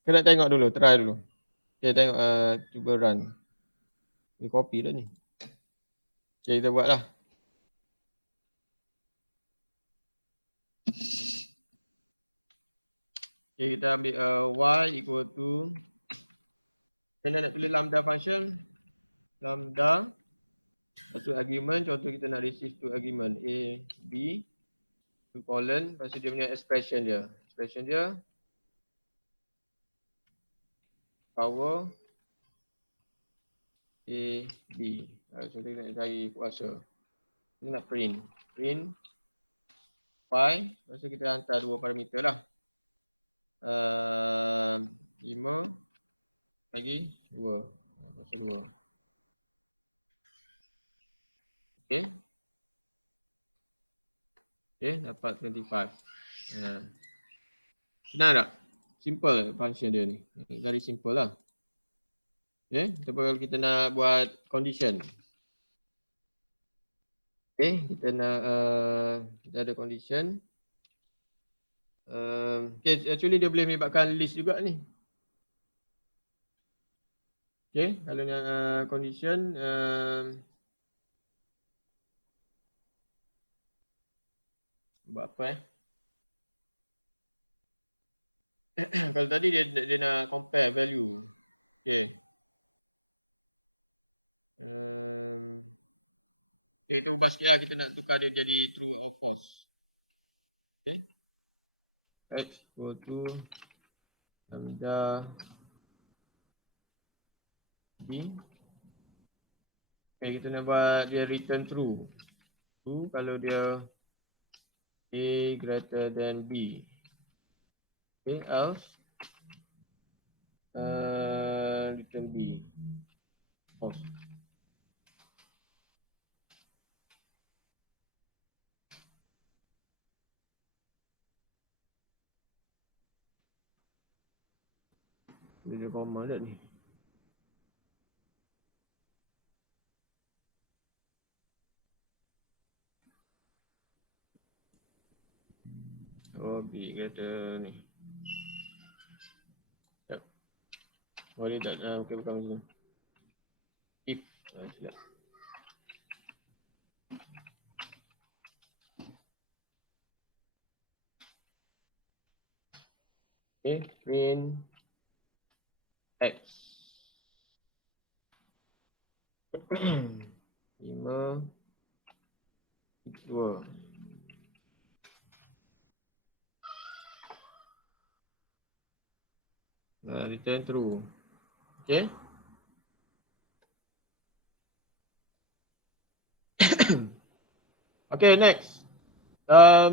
Kita nak tengok dulu, try dulu. Okay, tengok, cuba run. Ni copy dah ni. Okay, kita buat lah. Okay, kita ambil y equal to, kita nak tulis lambda function. Lambda, masuk argument, contoh kita nak receive tu argument A, B, tu colon, lepas tu dia punya expression dia. Expression dia, power A, B. Contoh kita nak cari kuasa. Kita nak print. Print y, lepas tu kita hantar dua parameter lah. 5 lagi 2. Pasal 2. Okay. Okay, dapat 25. Senang tak? Simple function dia ni. Very simple lah. Okay, kalau kita nak buat condition. Okay, kita nak kita ada condition. Okay, actually dia boleh melibatkan list juga ni. Okay, kalau nak condition, buat apa kalau tadi dia nak compare value. Okay. Okay, kita ubah sikit lah, kita nak tukar dia jadi true or false. Okay. X equal to lambda B. Okay, kita nak buat dia return true. True kalau dia A greater than B. Okay, else return B. False. Dia comma dah ni. Oh, B greater ni. Yep. Boleh tak? Okay, bukan macam tu. If. Silap. Okay, print X. 5 2. Return true. Okay. Okay, next.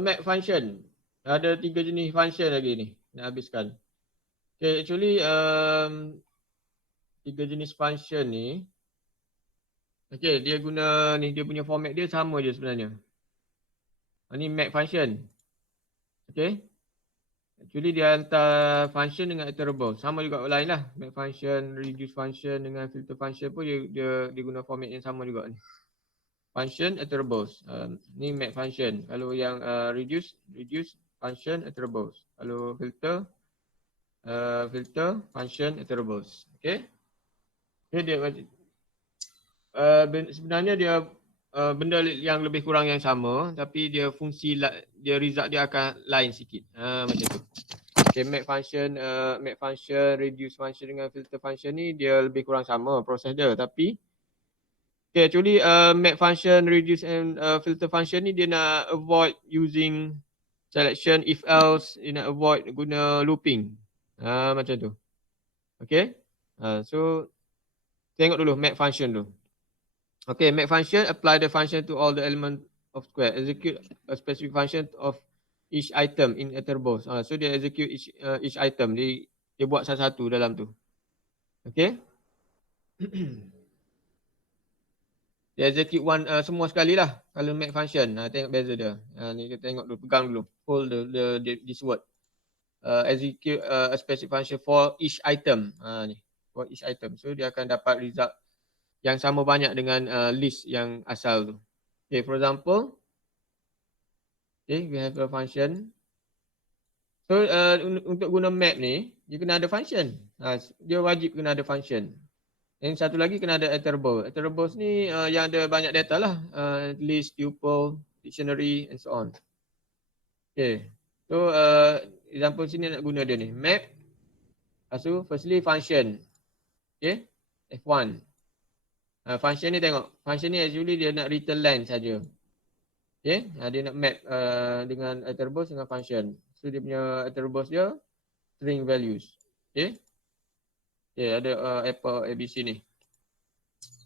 Make function. Ada 3 jenis function lagi ni. Nak habiskan. Okay, actually 3 jenis function ni Okay, dia guna ni, dia punya format dia sama je sebenarnya. Ni make function. Okay. Actually dia hantar function dengan iterable. Sama juga lain lah. Make function, reduce function dengan filter function pun dia guna format yang sama juga ni. Function, iterables. Ni make function. Kalau yang reduce function, iterables. Kalau filter function, iterables. Okay. Dia sebenarnya dia benda yang lebih kurang yang sama, tapi dia fungsi dia result dia akan lain sikit. Macam tu. Okay, make function, reduce function dengan filter function ni dia lebih kurang sama proses dia, tapi okay, actually make function, reduce and filter function ni dia nak avoid using selection, if else, dia nak avoid guna looping. Macam tu. Okay. So tengok dulu make function dulu. Okay, make function, apply the function to all the element of square. Execute a specific function of each item in iterables. So dia execute each item. Dia buat satu-satu dalam tu. Okay. Dia execute semua sekali lah. Kalau make function. Tengok beza dia. Ni kita tengok dulu. Pegang dulu. Hold this word. Execute a specific function for each item. Ni. For each item. So dia akan dapat result yang sama banyak dengan list yang asal tu. Okay, for example, okay, we have a function. So untuk guna map ni, dia kena ada function. Dia wajib kena ada function. Yang satu lagi kena ada iterable. Iterables ni yang ada banyak data lah. List, tuple, dictionary and so on. Okay, so example sini nak guna dia ni. Map. Lepas tu firstly function. Okay, F1. Function ni tengok. Function ni actually dia nak return line saja. Okay. Dia nak map dengan iterables dengan function. So dia punya iterables dia string values. Okay. Okay, ada apple ABC ni.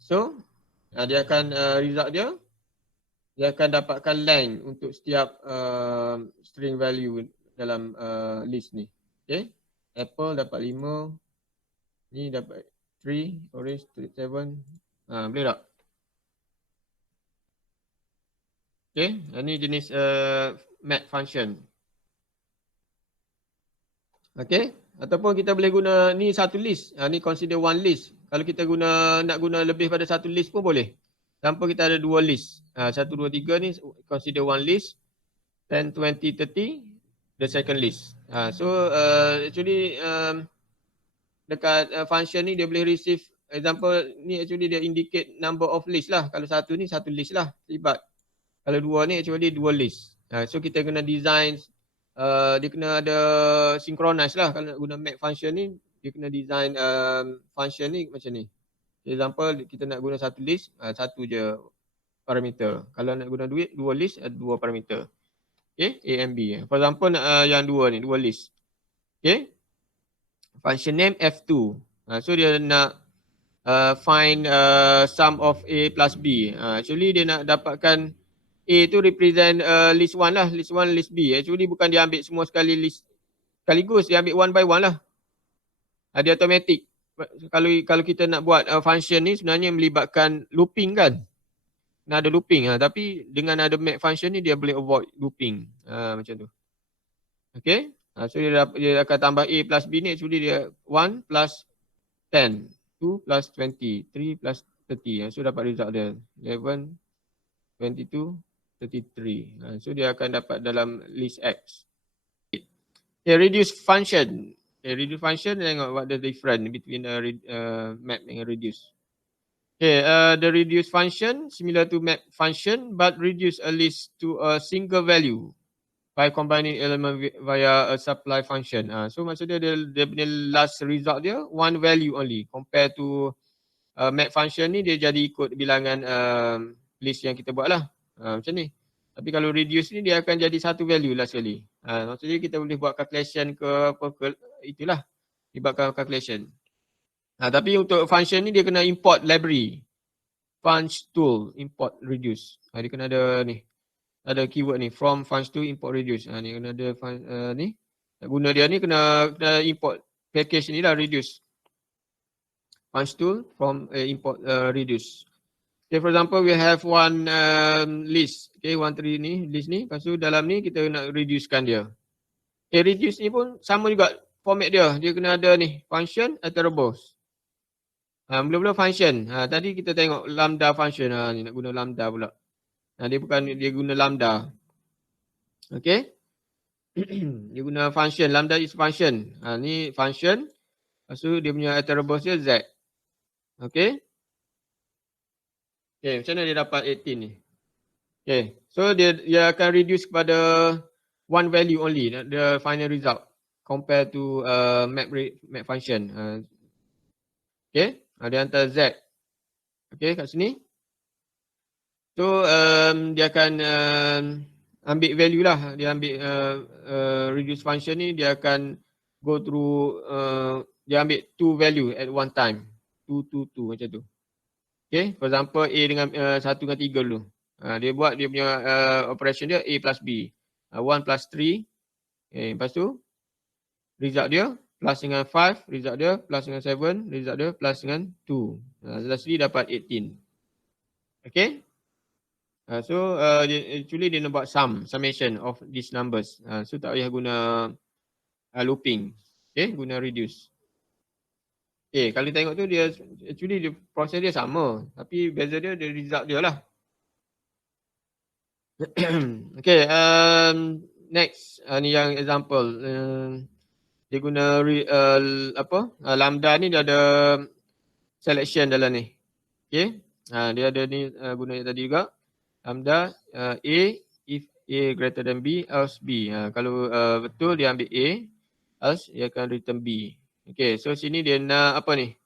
So dia akan result dia akan dapatkan line untuk setiap string value dalam list ni. Okay. Apple dapat 5. Ni dapat 3, orange 7. Boleh tak? Okay, ini jenis map function. Okay, ataupun kita boleh guna ni satu list. Ni consider one list. Kalau kita nak guna lebih pada satu list pun boleh. Tanpa kita ada dua list. 1, 2, 3 ni consider one list. 10, 20, 30 the second list. So actually dekat function ni dia boleh receive example ni actually dia indicate number of list lah. Kalau satu ni satu list lah terlibat. Kalau dua ni actually dua list. So kita kena design, dia kena ada synchronize lah. Kalau nak guna make function ni, dia kena design function ni macam ni. Example kita nak guna satu list, satu je parameter. Kalau nak guna dua list, ada dua parameter. Okay, A and B. For example yang dua ni, dua list. Okay. Function name F2. So dia nak find sum of A plus B. Actually dia nak dapatkan A tu represent list 1 lah. List 1, list B. Actually bukan dia ambil semua sekali list sekaligus. Dia ambil one by one lah. Dia automatic. Kalau kita nak buat function ni sebenarnya melibatkan looping kan. Nak ada looping. Tapi dengan ada make function ni dia boleh avoid looping. Macam tu. Okay. So dia akan tambah A plus B ni actually dia 1 plus 10, 2 plus 20, 3 plus 30. So dapat result dia 11, 22, 33. So dia akan dapat dalam list X. Okay, reduce function. Okay, reduce function tengok what the difference between map and reduce. Okay, the reduce function similar to map function but reduce a list to a single value by combining element via a supply function. So maksudnya dia punya last result dia one value only compared to map function ni dia jadi ikut bilangan list yang kita buat lah. Macam ni. Tapi kalau reduce ni dia akan jadi satu value last sekali. Maksudnya kita boleh buat calculation ke apa ke itulah. Libatkan calculation. Tapi untuk function ni dia kena import library. Func tool import reduce. Dia kena ada ni. Ada keyword ni from func to import reduce. Ni kena ada ni. Nak guna dia ni kena import package ni lah reduce. Func tool from import reduce. Okay, for example, we have one list. Okay, one tree ni, list ni. Lepas tu dalam ni kita nak reducekan dia. Okay, reduce ni pun sama juga format dia. Dia kena ada ni, function atau robust. Mula-mula function. Tadi kita tengok lambda function. Ni nak guna lambda pula. Dia bukan, dia guna lambda. Okay. Dia guna function. Lambda is function. Ni function. Lepas tu dia punya attribute dia Z. Okay. Okay, macam mana dia dapat 18 ni? Okay, so dia akan reduce kepada one value only, the final result compared to map function. Okay, dia hantar Z. Okay, kat sini. So dia akan ambil value lah. Dia ambil reduce function ni, dia akan go through, dia ambil two value at one time. 2, 2, 2 macam tu. Okay, for example A dengan 1 dengan 3 dulu. Dia buat dia punya operation dia A plus B. 1 plus 3. Okay, lepas tu result dia plus dengan 5, result dia plus dengan 7, result dia plus dengan 2. Lastly dapat 18. Okay. So actually dia nak buat summation of these numbers. So tak payah guna looping. Okay, guna reduce. Okay, kalau tengok tu dia actually dia proses dia sama, tapi beza dia result dia lah. Okay, next ni yang example. Dia guna lambda ni dia ada selection dalam ni. Okay, dia ada ni guna yang tadi juga. Lambda A if A greater than B else B. Kalau betul dia ambil A, else dia akan return B. Okay, so sini dia nak apa ni?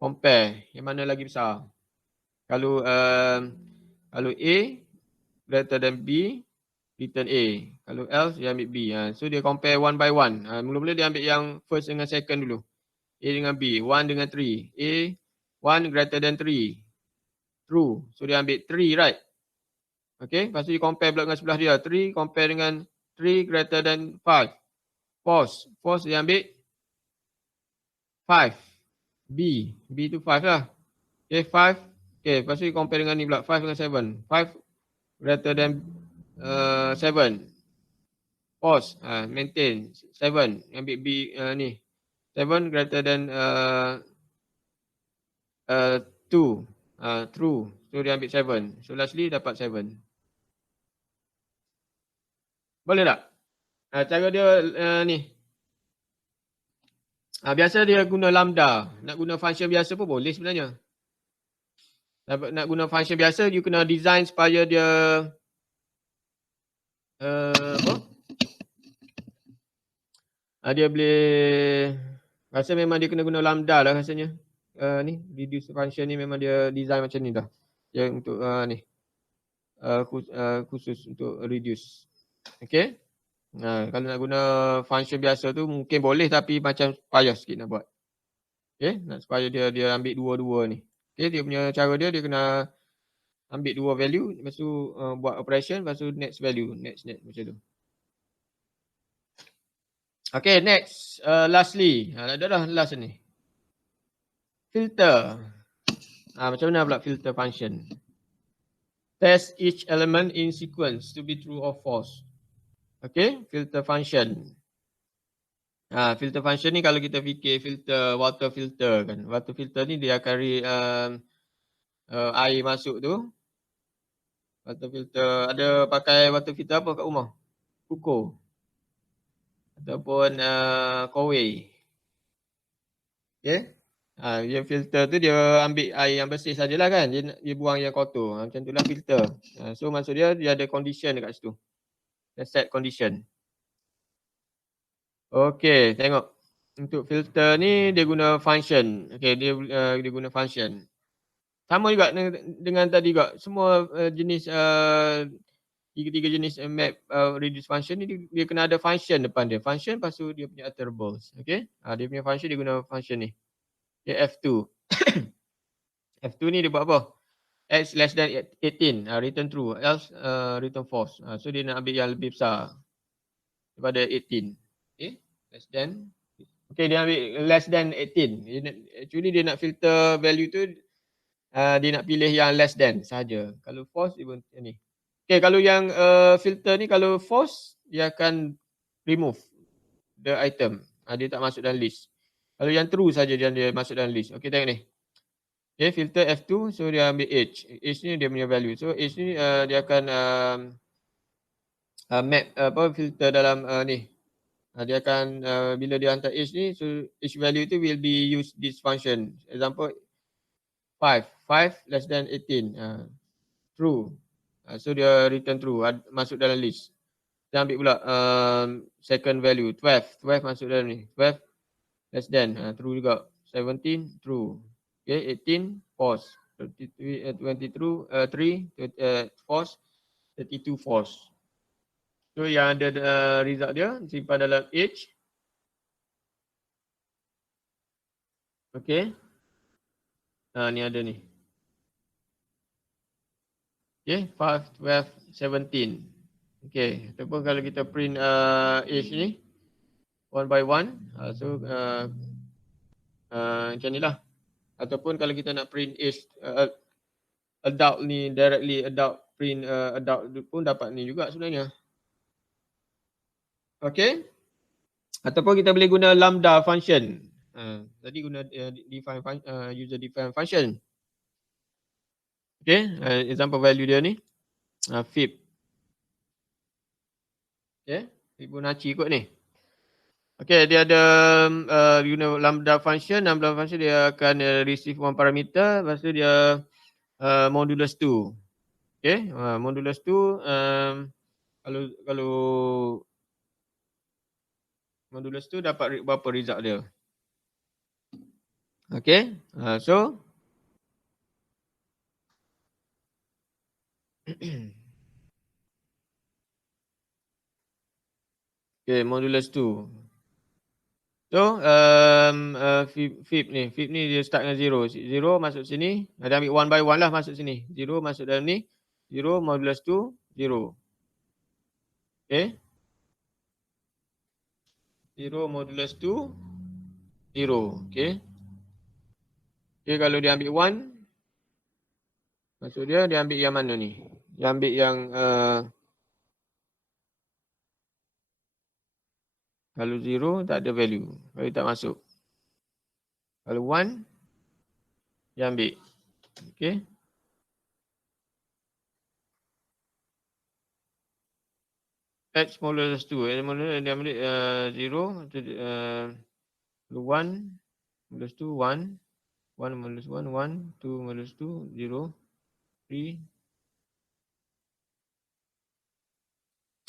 Compare. Yang mana lagi besar? Kalau A greater than B, return A. Kalau else, dia ambil B. So dia compare one by one. Mula-mula dia ambil yang first dengan second dulu. A dengan B, 1 dengan 3. A, 1 greater than 3. True. So dia ambil 3, right? Okay, lepas tu dia compare pula dengan sebelah dia. 3 compare dengan 3 greater than 5. False. False dia ambil 5. B tu 5 lah. Okay, 5. Okay, lepas tu dia compare dengan ni pula. 5 dengan 7. 5 greater than 7. False. Maintain. 7. Ambil B ni. 7 greater than 2. True. So dia ambil 7. So lastly dapat 7. Boleh tak? Cara dia ni. Biasa dia guna lambda. Nak guna function biasa pun boleh sebenarnya. Nak guna function biasa, you kena design supaya dia dia boleh, rasa memang dia kena guna lambda lah rasanya. Ni reduce function ni memang dia design macam ni dah. Dia untuk ni khusus untuk reduce. Okay. Kalau nak guna function biasa tu mungkin boleh, tapi macam payah sikit nak buat. Okay, nak supaya dia ambil dua-dua ni. Okay, dia punya cara dia kena ambil dua value, lepas tu buat operation, lepas tu next value, next macam tu. Okay, next, lastly, dah last ni. Filter. Macam mana pula filter function? Test each element in sequence to be true or false. Okay, filter function. Filter function ni kalau kita fikir filter, water filter kan. Water filter ni dia akan air masuk tu. Water filter, ada pakai water filter apa kat rumah? Kuko. Ataupun Kowei. Okay. Dia filter tu dia ambil air yang bersih sajalah kan. Dia buang yang kotor. Macam itulah filter. So maksud dia ada condition dekat situ. Dia set condition. Okay, tengok. Untuk filter ni dia guna function. Okay, dia guna function. Sama juga dengan tadi juga. Semua jenis tiga jenis map reduce function ni dia kena ada function depan dia. Function lepas tu dia punya attributes. Okay. Dia punya function dia guna function ni. Okay, F2. F2 ni dia buat apa? X less than 18. Return true. Else return false. So dia nak ambil yang lebih besar daripada 18. Okay. Less than. Okay, dia ambil less than 18. Actually dia nak filter value tu dia nak pilih yang less than sahaja. Kalau false dia pun ni. Okay, kalau yang filter ni kalau false dia akan remove the item. Dia tak masuk dalam list. Kalau yang true saja dia masuk dalam list. Okay, tengok ni. Okay, filter F2, so dia ambil age. Age ni dia punya value. So age ni dia akan map filter dalam ni. Dia akan bila dia hantar age ni, so age value tu will be use this function. Example 5 less than 18. True. So dia return true, masuk dalam list. Kita ambil pula second value 12 masuk dalam ni. 12 less than true juga. 17 true. Okay, 18 false. 23 false. 32 false. So yang ada result dia simpan dalam age. Okay. Ni ada ni. Okay, 5, 12, 17. Okay, ataupun kalau kita print age ni one by one, so macam ni lah. Ataupun kalau kita nak print age adult ni directly adult, print adult pun dapat ni juga sebenarnya. Okay. Ataupun kita boleh guna lambda function. Tadi guna define user define function. Okay, example value dia ni Fib. Okay, Fibonacci kot ni. Okay, dia ada guna lambda function. Lambda function dia akan receive one parameter. Lepas tu dia modulus 2. Okay, modulus 2 kalau modulus 2 dapat berapa result dia. Okay, so okay, modulus 2. So Fib ni dia start dengan 0. 0 masuk sini. Dia ambil one by one lah masuk sini. 0 masuk dalam ni. 0 modulus 2 0. Okay. 0 modulus 2 0. Okay. Okay, kalau dia ambil 1, maksud dia ambil yang mana ni? Dia ambil yang kalau 0 tak ada value. Kalau tak masuk. Kalau 1, dia ambil. Okay. X modulus 2. Dia ambil 0. 1 modulus 2 1. 1 modulus 1 1. 2 modulus 2 0. 3.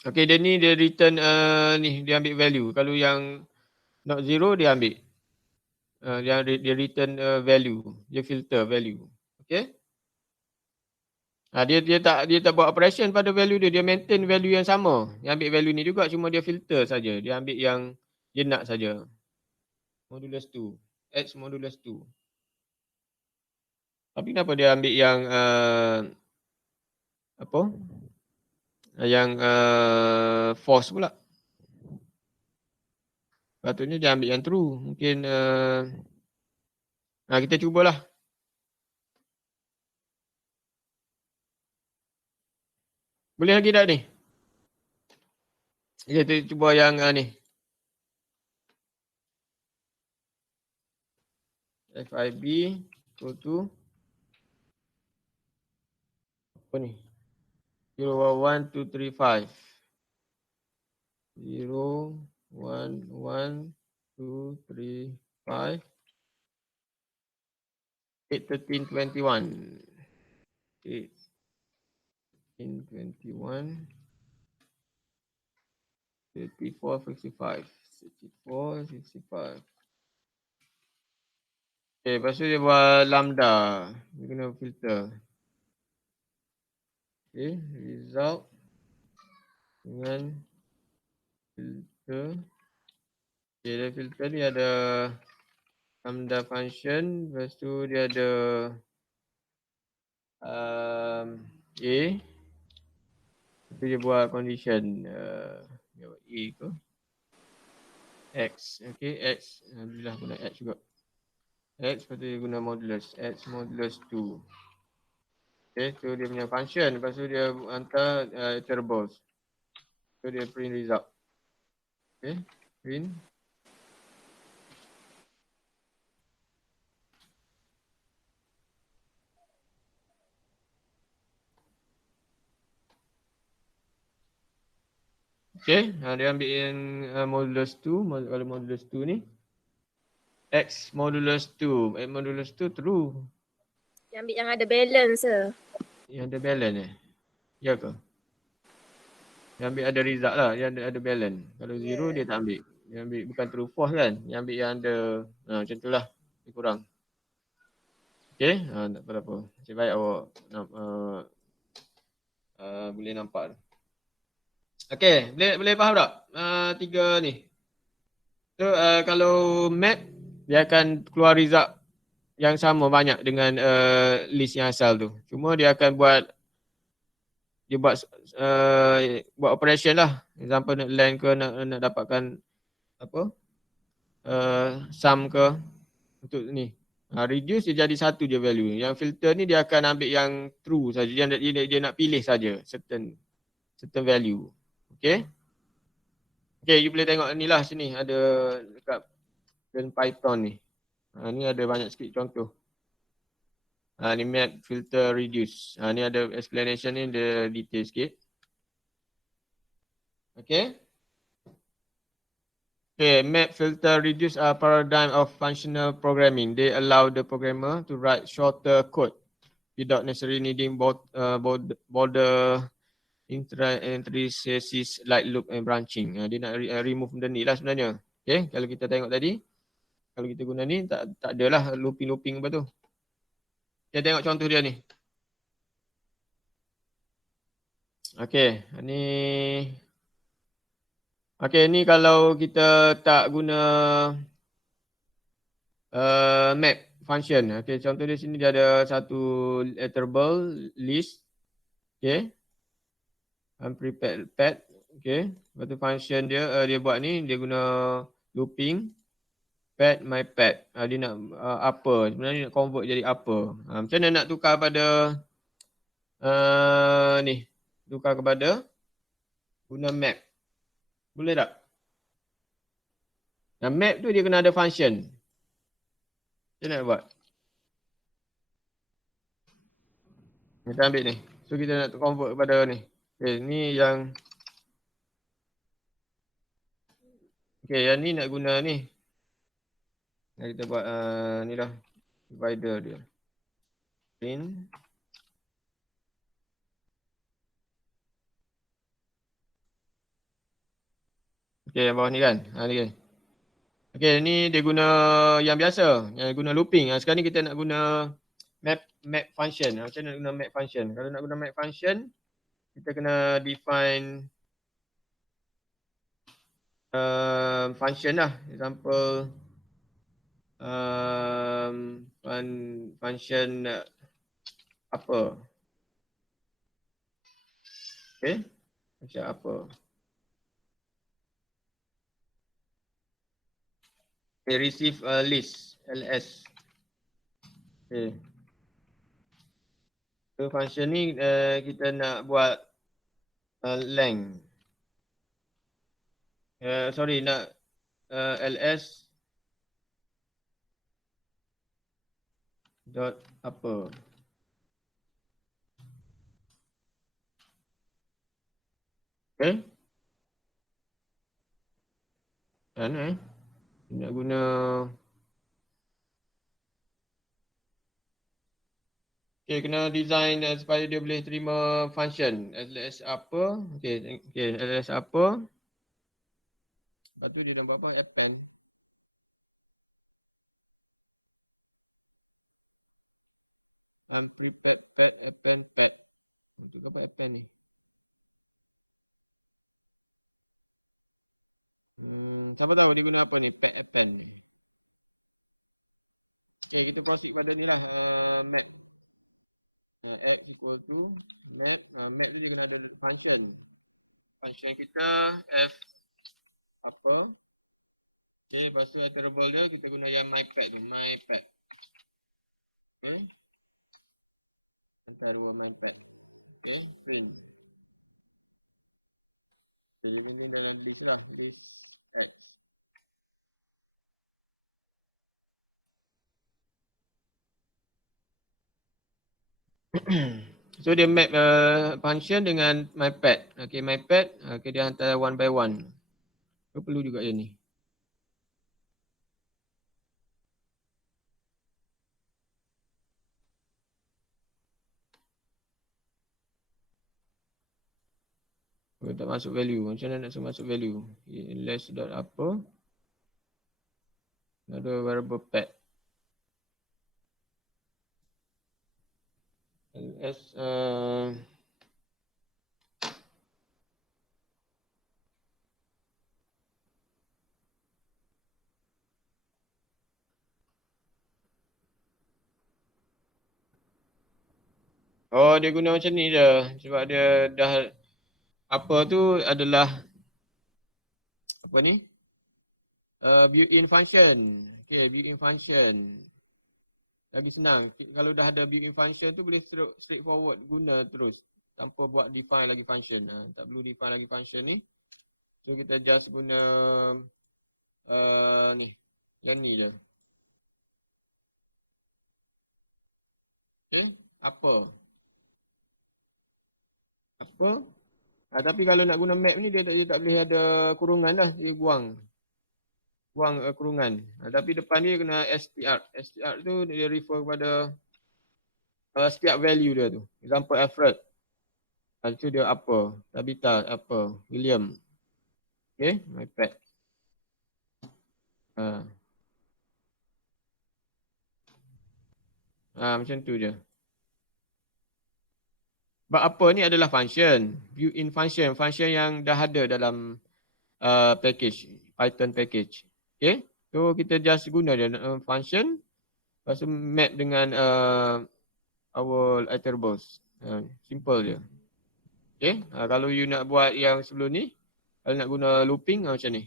Okay, dia ni dia return ni dia ambil value. Kalau yang not 0 dia ambil. Dia return value. Dia filter value. Okay. Dia tak buat operation pada value dia. Dia maintain value yang sama. Dia ambil value ni juga, cuma dia filter saja. Dia ambil yang dia nak saja. Modulus 2. X modulus 2. Tapi kenapa dia ambil yang apa? Yang false pula. Patutnya dia ambil yang true. Mungkin kita cubalah. Boleh lagi tak ni? Kita cuba yang ni. FIB equal to apa ni? 0 1 2 3 5. 0 1 1 2 3 5. 8 13 21. 8 21. 34 55. 64 65. Okay, lepas tu dia buat lambda. Dia kena filter. Okay, result dengan filter. Okay, dia filter ni ada lambda function. Lepas tu dia ada A. Lepas dia buat condition. Dia buat A ke? X. Okay, X. Alhamdulillah guna X juga. X, lepas tu dia guna modulus. X modulus 2. Okay, tu dia punya function. Lepas tu dia hantar iterables. So dia print result. Okay, print. Okay, dia ambil yang modulus 2. Kalau modulus 2 ni. X modulus 2. X modulus 2 true. Dia ambil yang ada balance ke? Yang ada balance Ya ke? Dia ambil ada result lah. Dia ada balance. Kalau zero dia tak ambil. Dia ambil bukan true false kan. Dia ambil yang ada macam tu lah. Dia kurang. Okay. Tak apa-apa. Nasib baik awak boleh nampak. Okay. Boleh faham tak? Tiga ni. So kalau map dia akan keluar result yang sama banyak dengan list yang asal tu. Cuma dia akan buat operation lah. Example nak land ke nak dapatkan apa? Sum ke untuk ni. Reduce dia jadi satu je value. Yang filter ni dia akan ambil yang true saja. Dia nak pilih saja certain value. Okay. Okay, you boleh tengok ni lah sini ada dekat Python ni. Ni ada banyak sikit contoh. Ni map filter reduce. Ni ada explanation ni, dia detail sikit. Okay. Okay, map filter reduce are paradigm of functional programming. They allow the programmer to write shorter code without necessarily needing border interfaces like loop and branching. Dia nak remove benda ni lah sebenarnya. Okay, kalau kita tengok tadi, kalau kita guna ni tak adalah looping apa tu. Kita tengok contoh dia ni. Okay, ni. Okay, ni kalau kita tak guna map function. Okay, contoh di sini dia ada satu iterable list. Okay. Unprepared pad. Okay. Lepas tu function dia buat ni, dia guna looping. Pad my pad. Dia nak upper. Sebenarnya nak convert jadi upper. Macam mana nak tukar pada ni. Tukar kepada guna map. Boleh tak? Nah, map tu dia kena ada function. Macam mana nak buat? Kita ambil ni. So kita nak convert kepada ni. Okay, ni yang. Okay, yang ni nak guna ni. Kita buat ni lah. Divider dia. Print. Okay, yang bawah ni kan. Ni kan. Okay, ni dia guna yang biasa. Yang guna looping. Sekarang ni kita nak guna map function. Macam mana nak guna map function? Kalau nak guna map function, kita kena define function lah. Example function apa? Okay, function apa? Okay, receive a list, ls. Okay. So function ni kita nak buat length. Nak ls dot apa. Okay. Kan nak guna okay, kena design supaya dia boleh terima function ls apa. Okay, ls apa. Lepas tu dia dah buat apa? Append. Unprepared pad, append pad. Untuk apa append ni? Siapa tahu dia guna apa ni? Pad append ni. Okay, kita proceed pada ni lah. Map. X equal to map. Map tu dia kena ada function. Function kita f apa. Okay, lepas tu iterable dia kita guna yang myPad tu. myPad. Okay. Antara dua main pad. Okay, print. Okay, dia print dalam list lah. List X. So dia map function dengan mypad. Okay, mypad. Okay, dia hantar one by one. So perlu juga dia ni. Oh, tak masuk value. Macam mana nak suruh masuk value? Less dot apa? Ada variable pad. Ls oh, dia guna macam ni je. Sebab dia dah apa tu adalah apa ni? Built-in function. Okay, built-in function. Lagi senang. Kalau dah ada built-in function tu boleh straightforward guna terus. Tanpa buat define lagi function. Tak perlu define lagi function ni. So kita just guna ni. Yang ni je. Okay. Apa? Tapi kalau nak guna map ni dia tak boleh ada kurungan lah. Dia buang kurungan. Tapi depan dia kena str. Str tu dia refer kepada setiap value dia tu. Example Alfred. Itu dia apa? Tabitha apa? William. Okay, mypad. Macam tu je. Sebab apa ni adalah function. Built-in function. Function yang dah ada dalam package. Python package. Okay. So kita just guna je function. Lepas tu map dengan our iterables. Simple je. Okay. Kalau you nak buat yang sebelum ni. Kalau nak guna looping macam ni.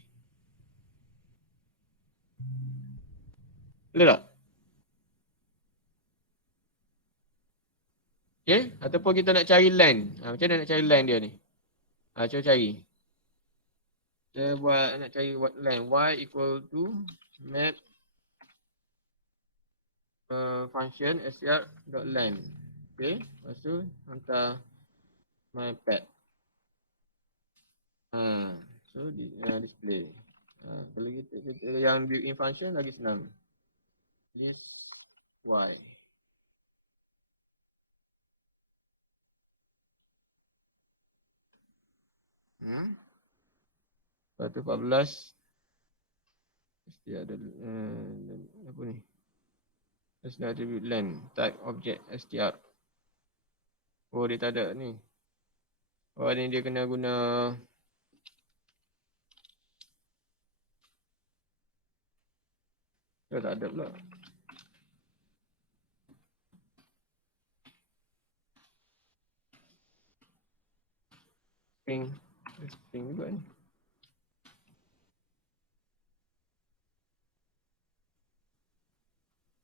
Boleh tak? Okay. Ataupun kita nak cari line. Macam mana nak cari line dia ni? Cuba cari. Kita buat nak cari line. Y equal to map function str.len. Okay. Lepas tu hantar mypad. So display. Kalau kita yang built-in function lagi senang. List Y. Lepas tu 14. Mesti ada apa ni? Str attribute len. Type object str. Oh, dia tak ada ni. Oh, ni dia kena guna tak ada pula. String juga ni.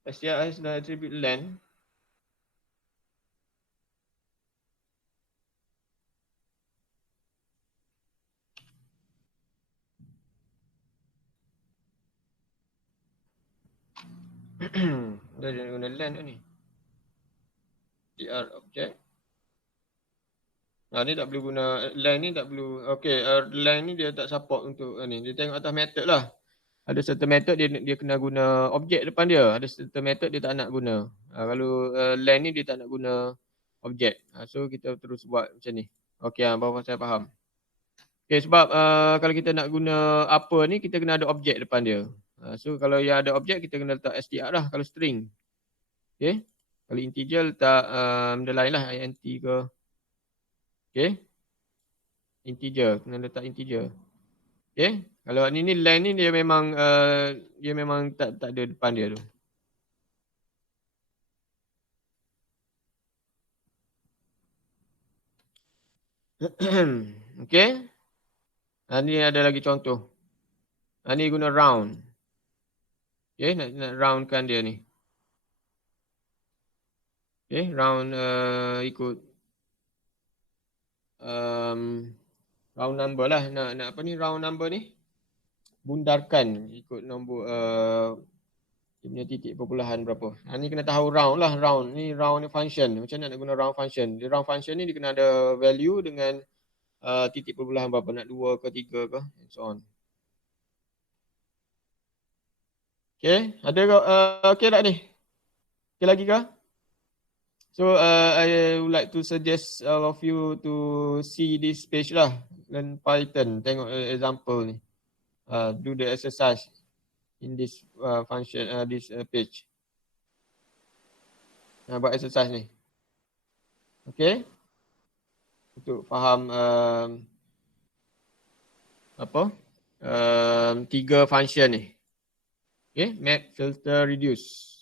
STR sudah attribute len. Dah guna len tu ni. STR object. Ni tak perlu guna len ni, tak perlu. Okey, len ni dia tak support untuk ni. Dia tengok atas method lah. Ada certain method dia kena guna objek depan dia. Ada certain method dia tak nak guna. Kalau len ni dia tak nak guna objek. So kita terus buat macam ni. Okey, baru saya faham. Okey, sebab kalau kita nak guna apa ni kita kena ada objek depan dia. So kalau yang ada objek kita kena letak str lah kalau string. Okey. Kalau integer letak underline lah int ke. Okey. Integer, kena letak integer. Okey. Kalau ni len ni dia memang tak ada depan dia tu. Okey. Ni ada lagi contoh. Ni guna round. Okey, nak roundkan dia ni. Okay, round ikut round number lah. Nak apa ni round number ni? Bundarkan ikut nombor dia punya titik perpuluhan berapa. Ni kena tahu round lah, round. Ni round ni function. Macam mana nak guna round function? Di round function ni dia kena ada value dengan titik perpuluhan berapa. Nak 2 ke 3 ke and so on. Okay, ada ke? Okay tak ni? Okay lagi ke? So I would like to suggest all of you to see this page lah. Learn Python. Tengok example ni. Do the exercise in this function, this page. Buat exercise ni. Okay. Untuk faham apa? 3 function ni. Okay, map, filter, reduce.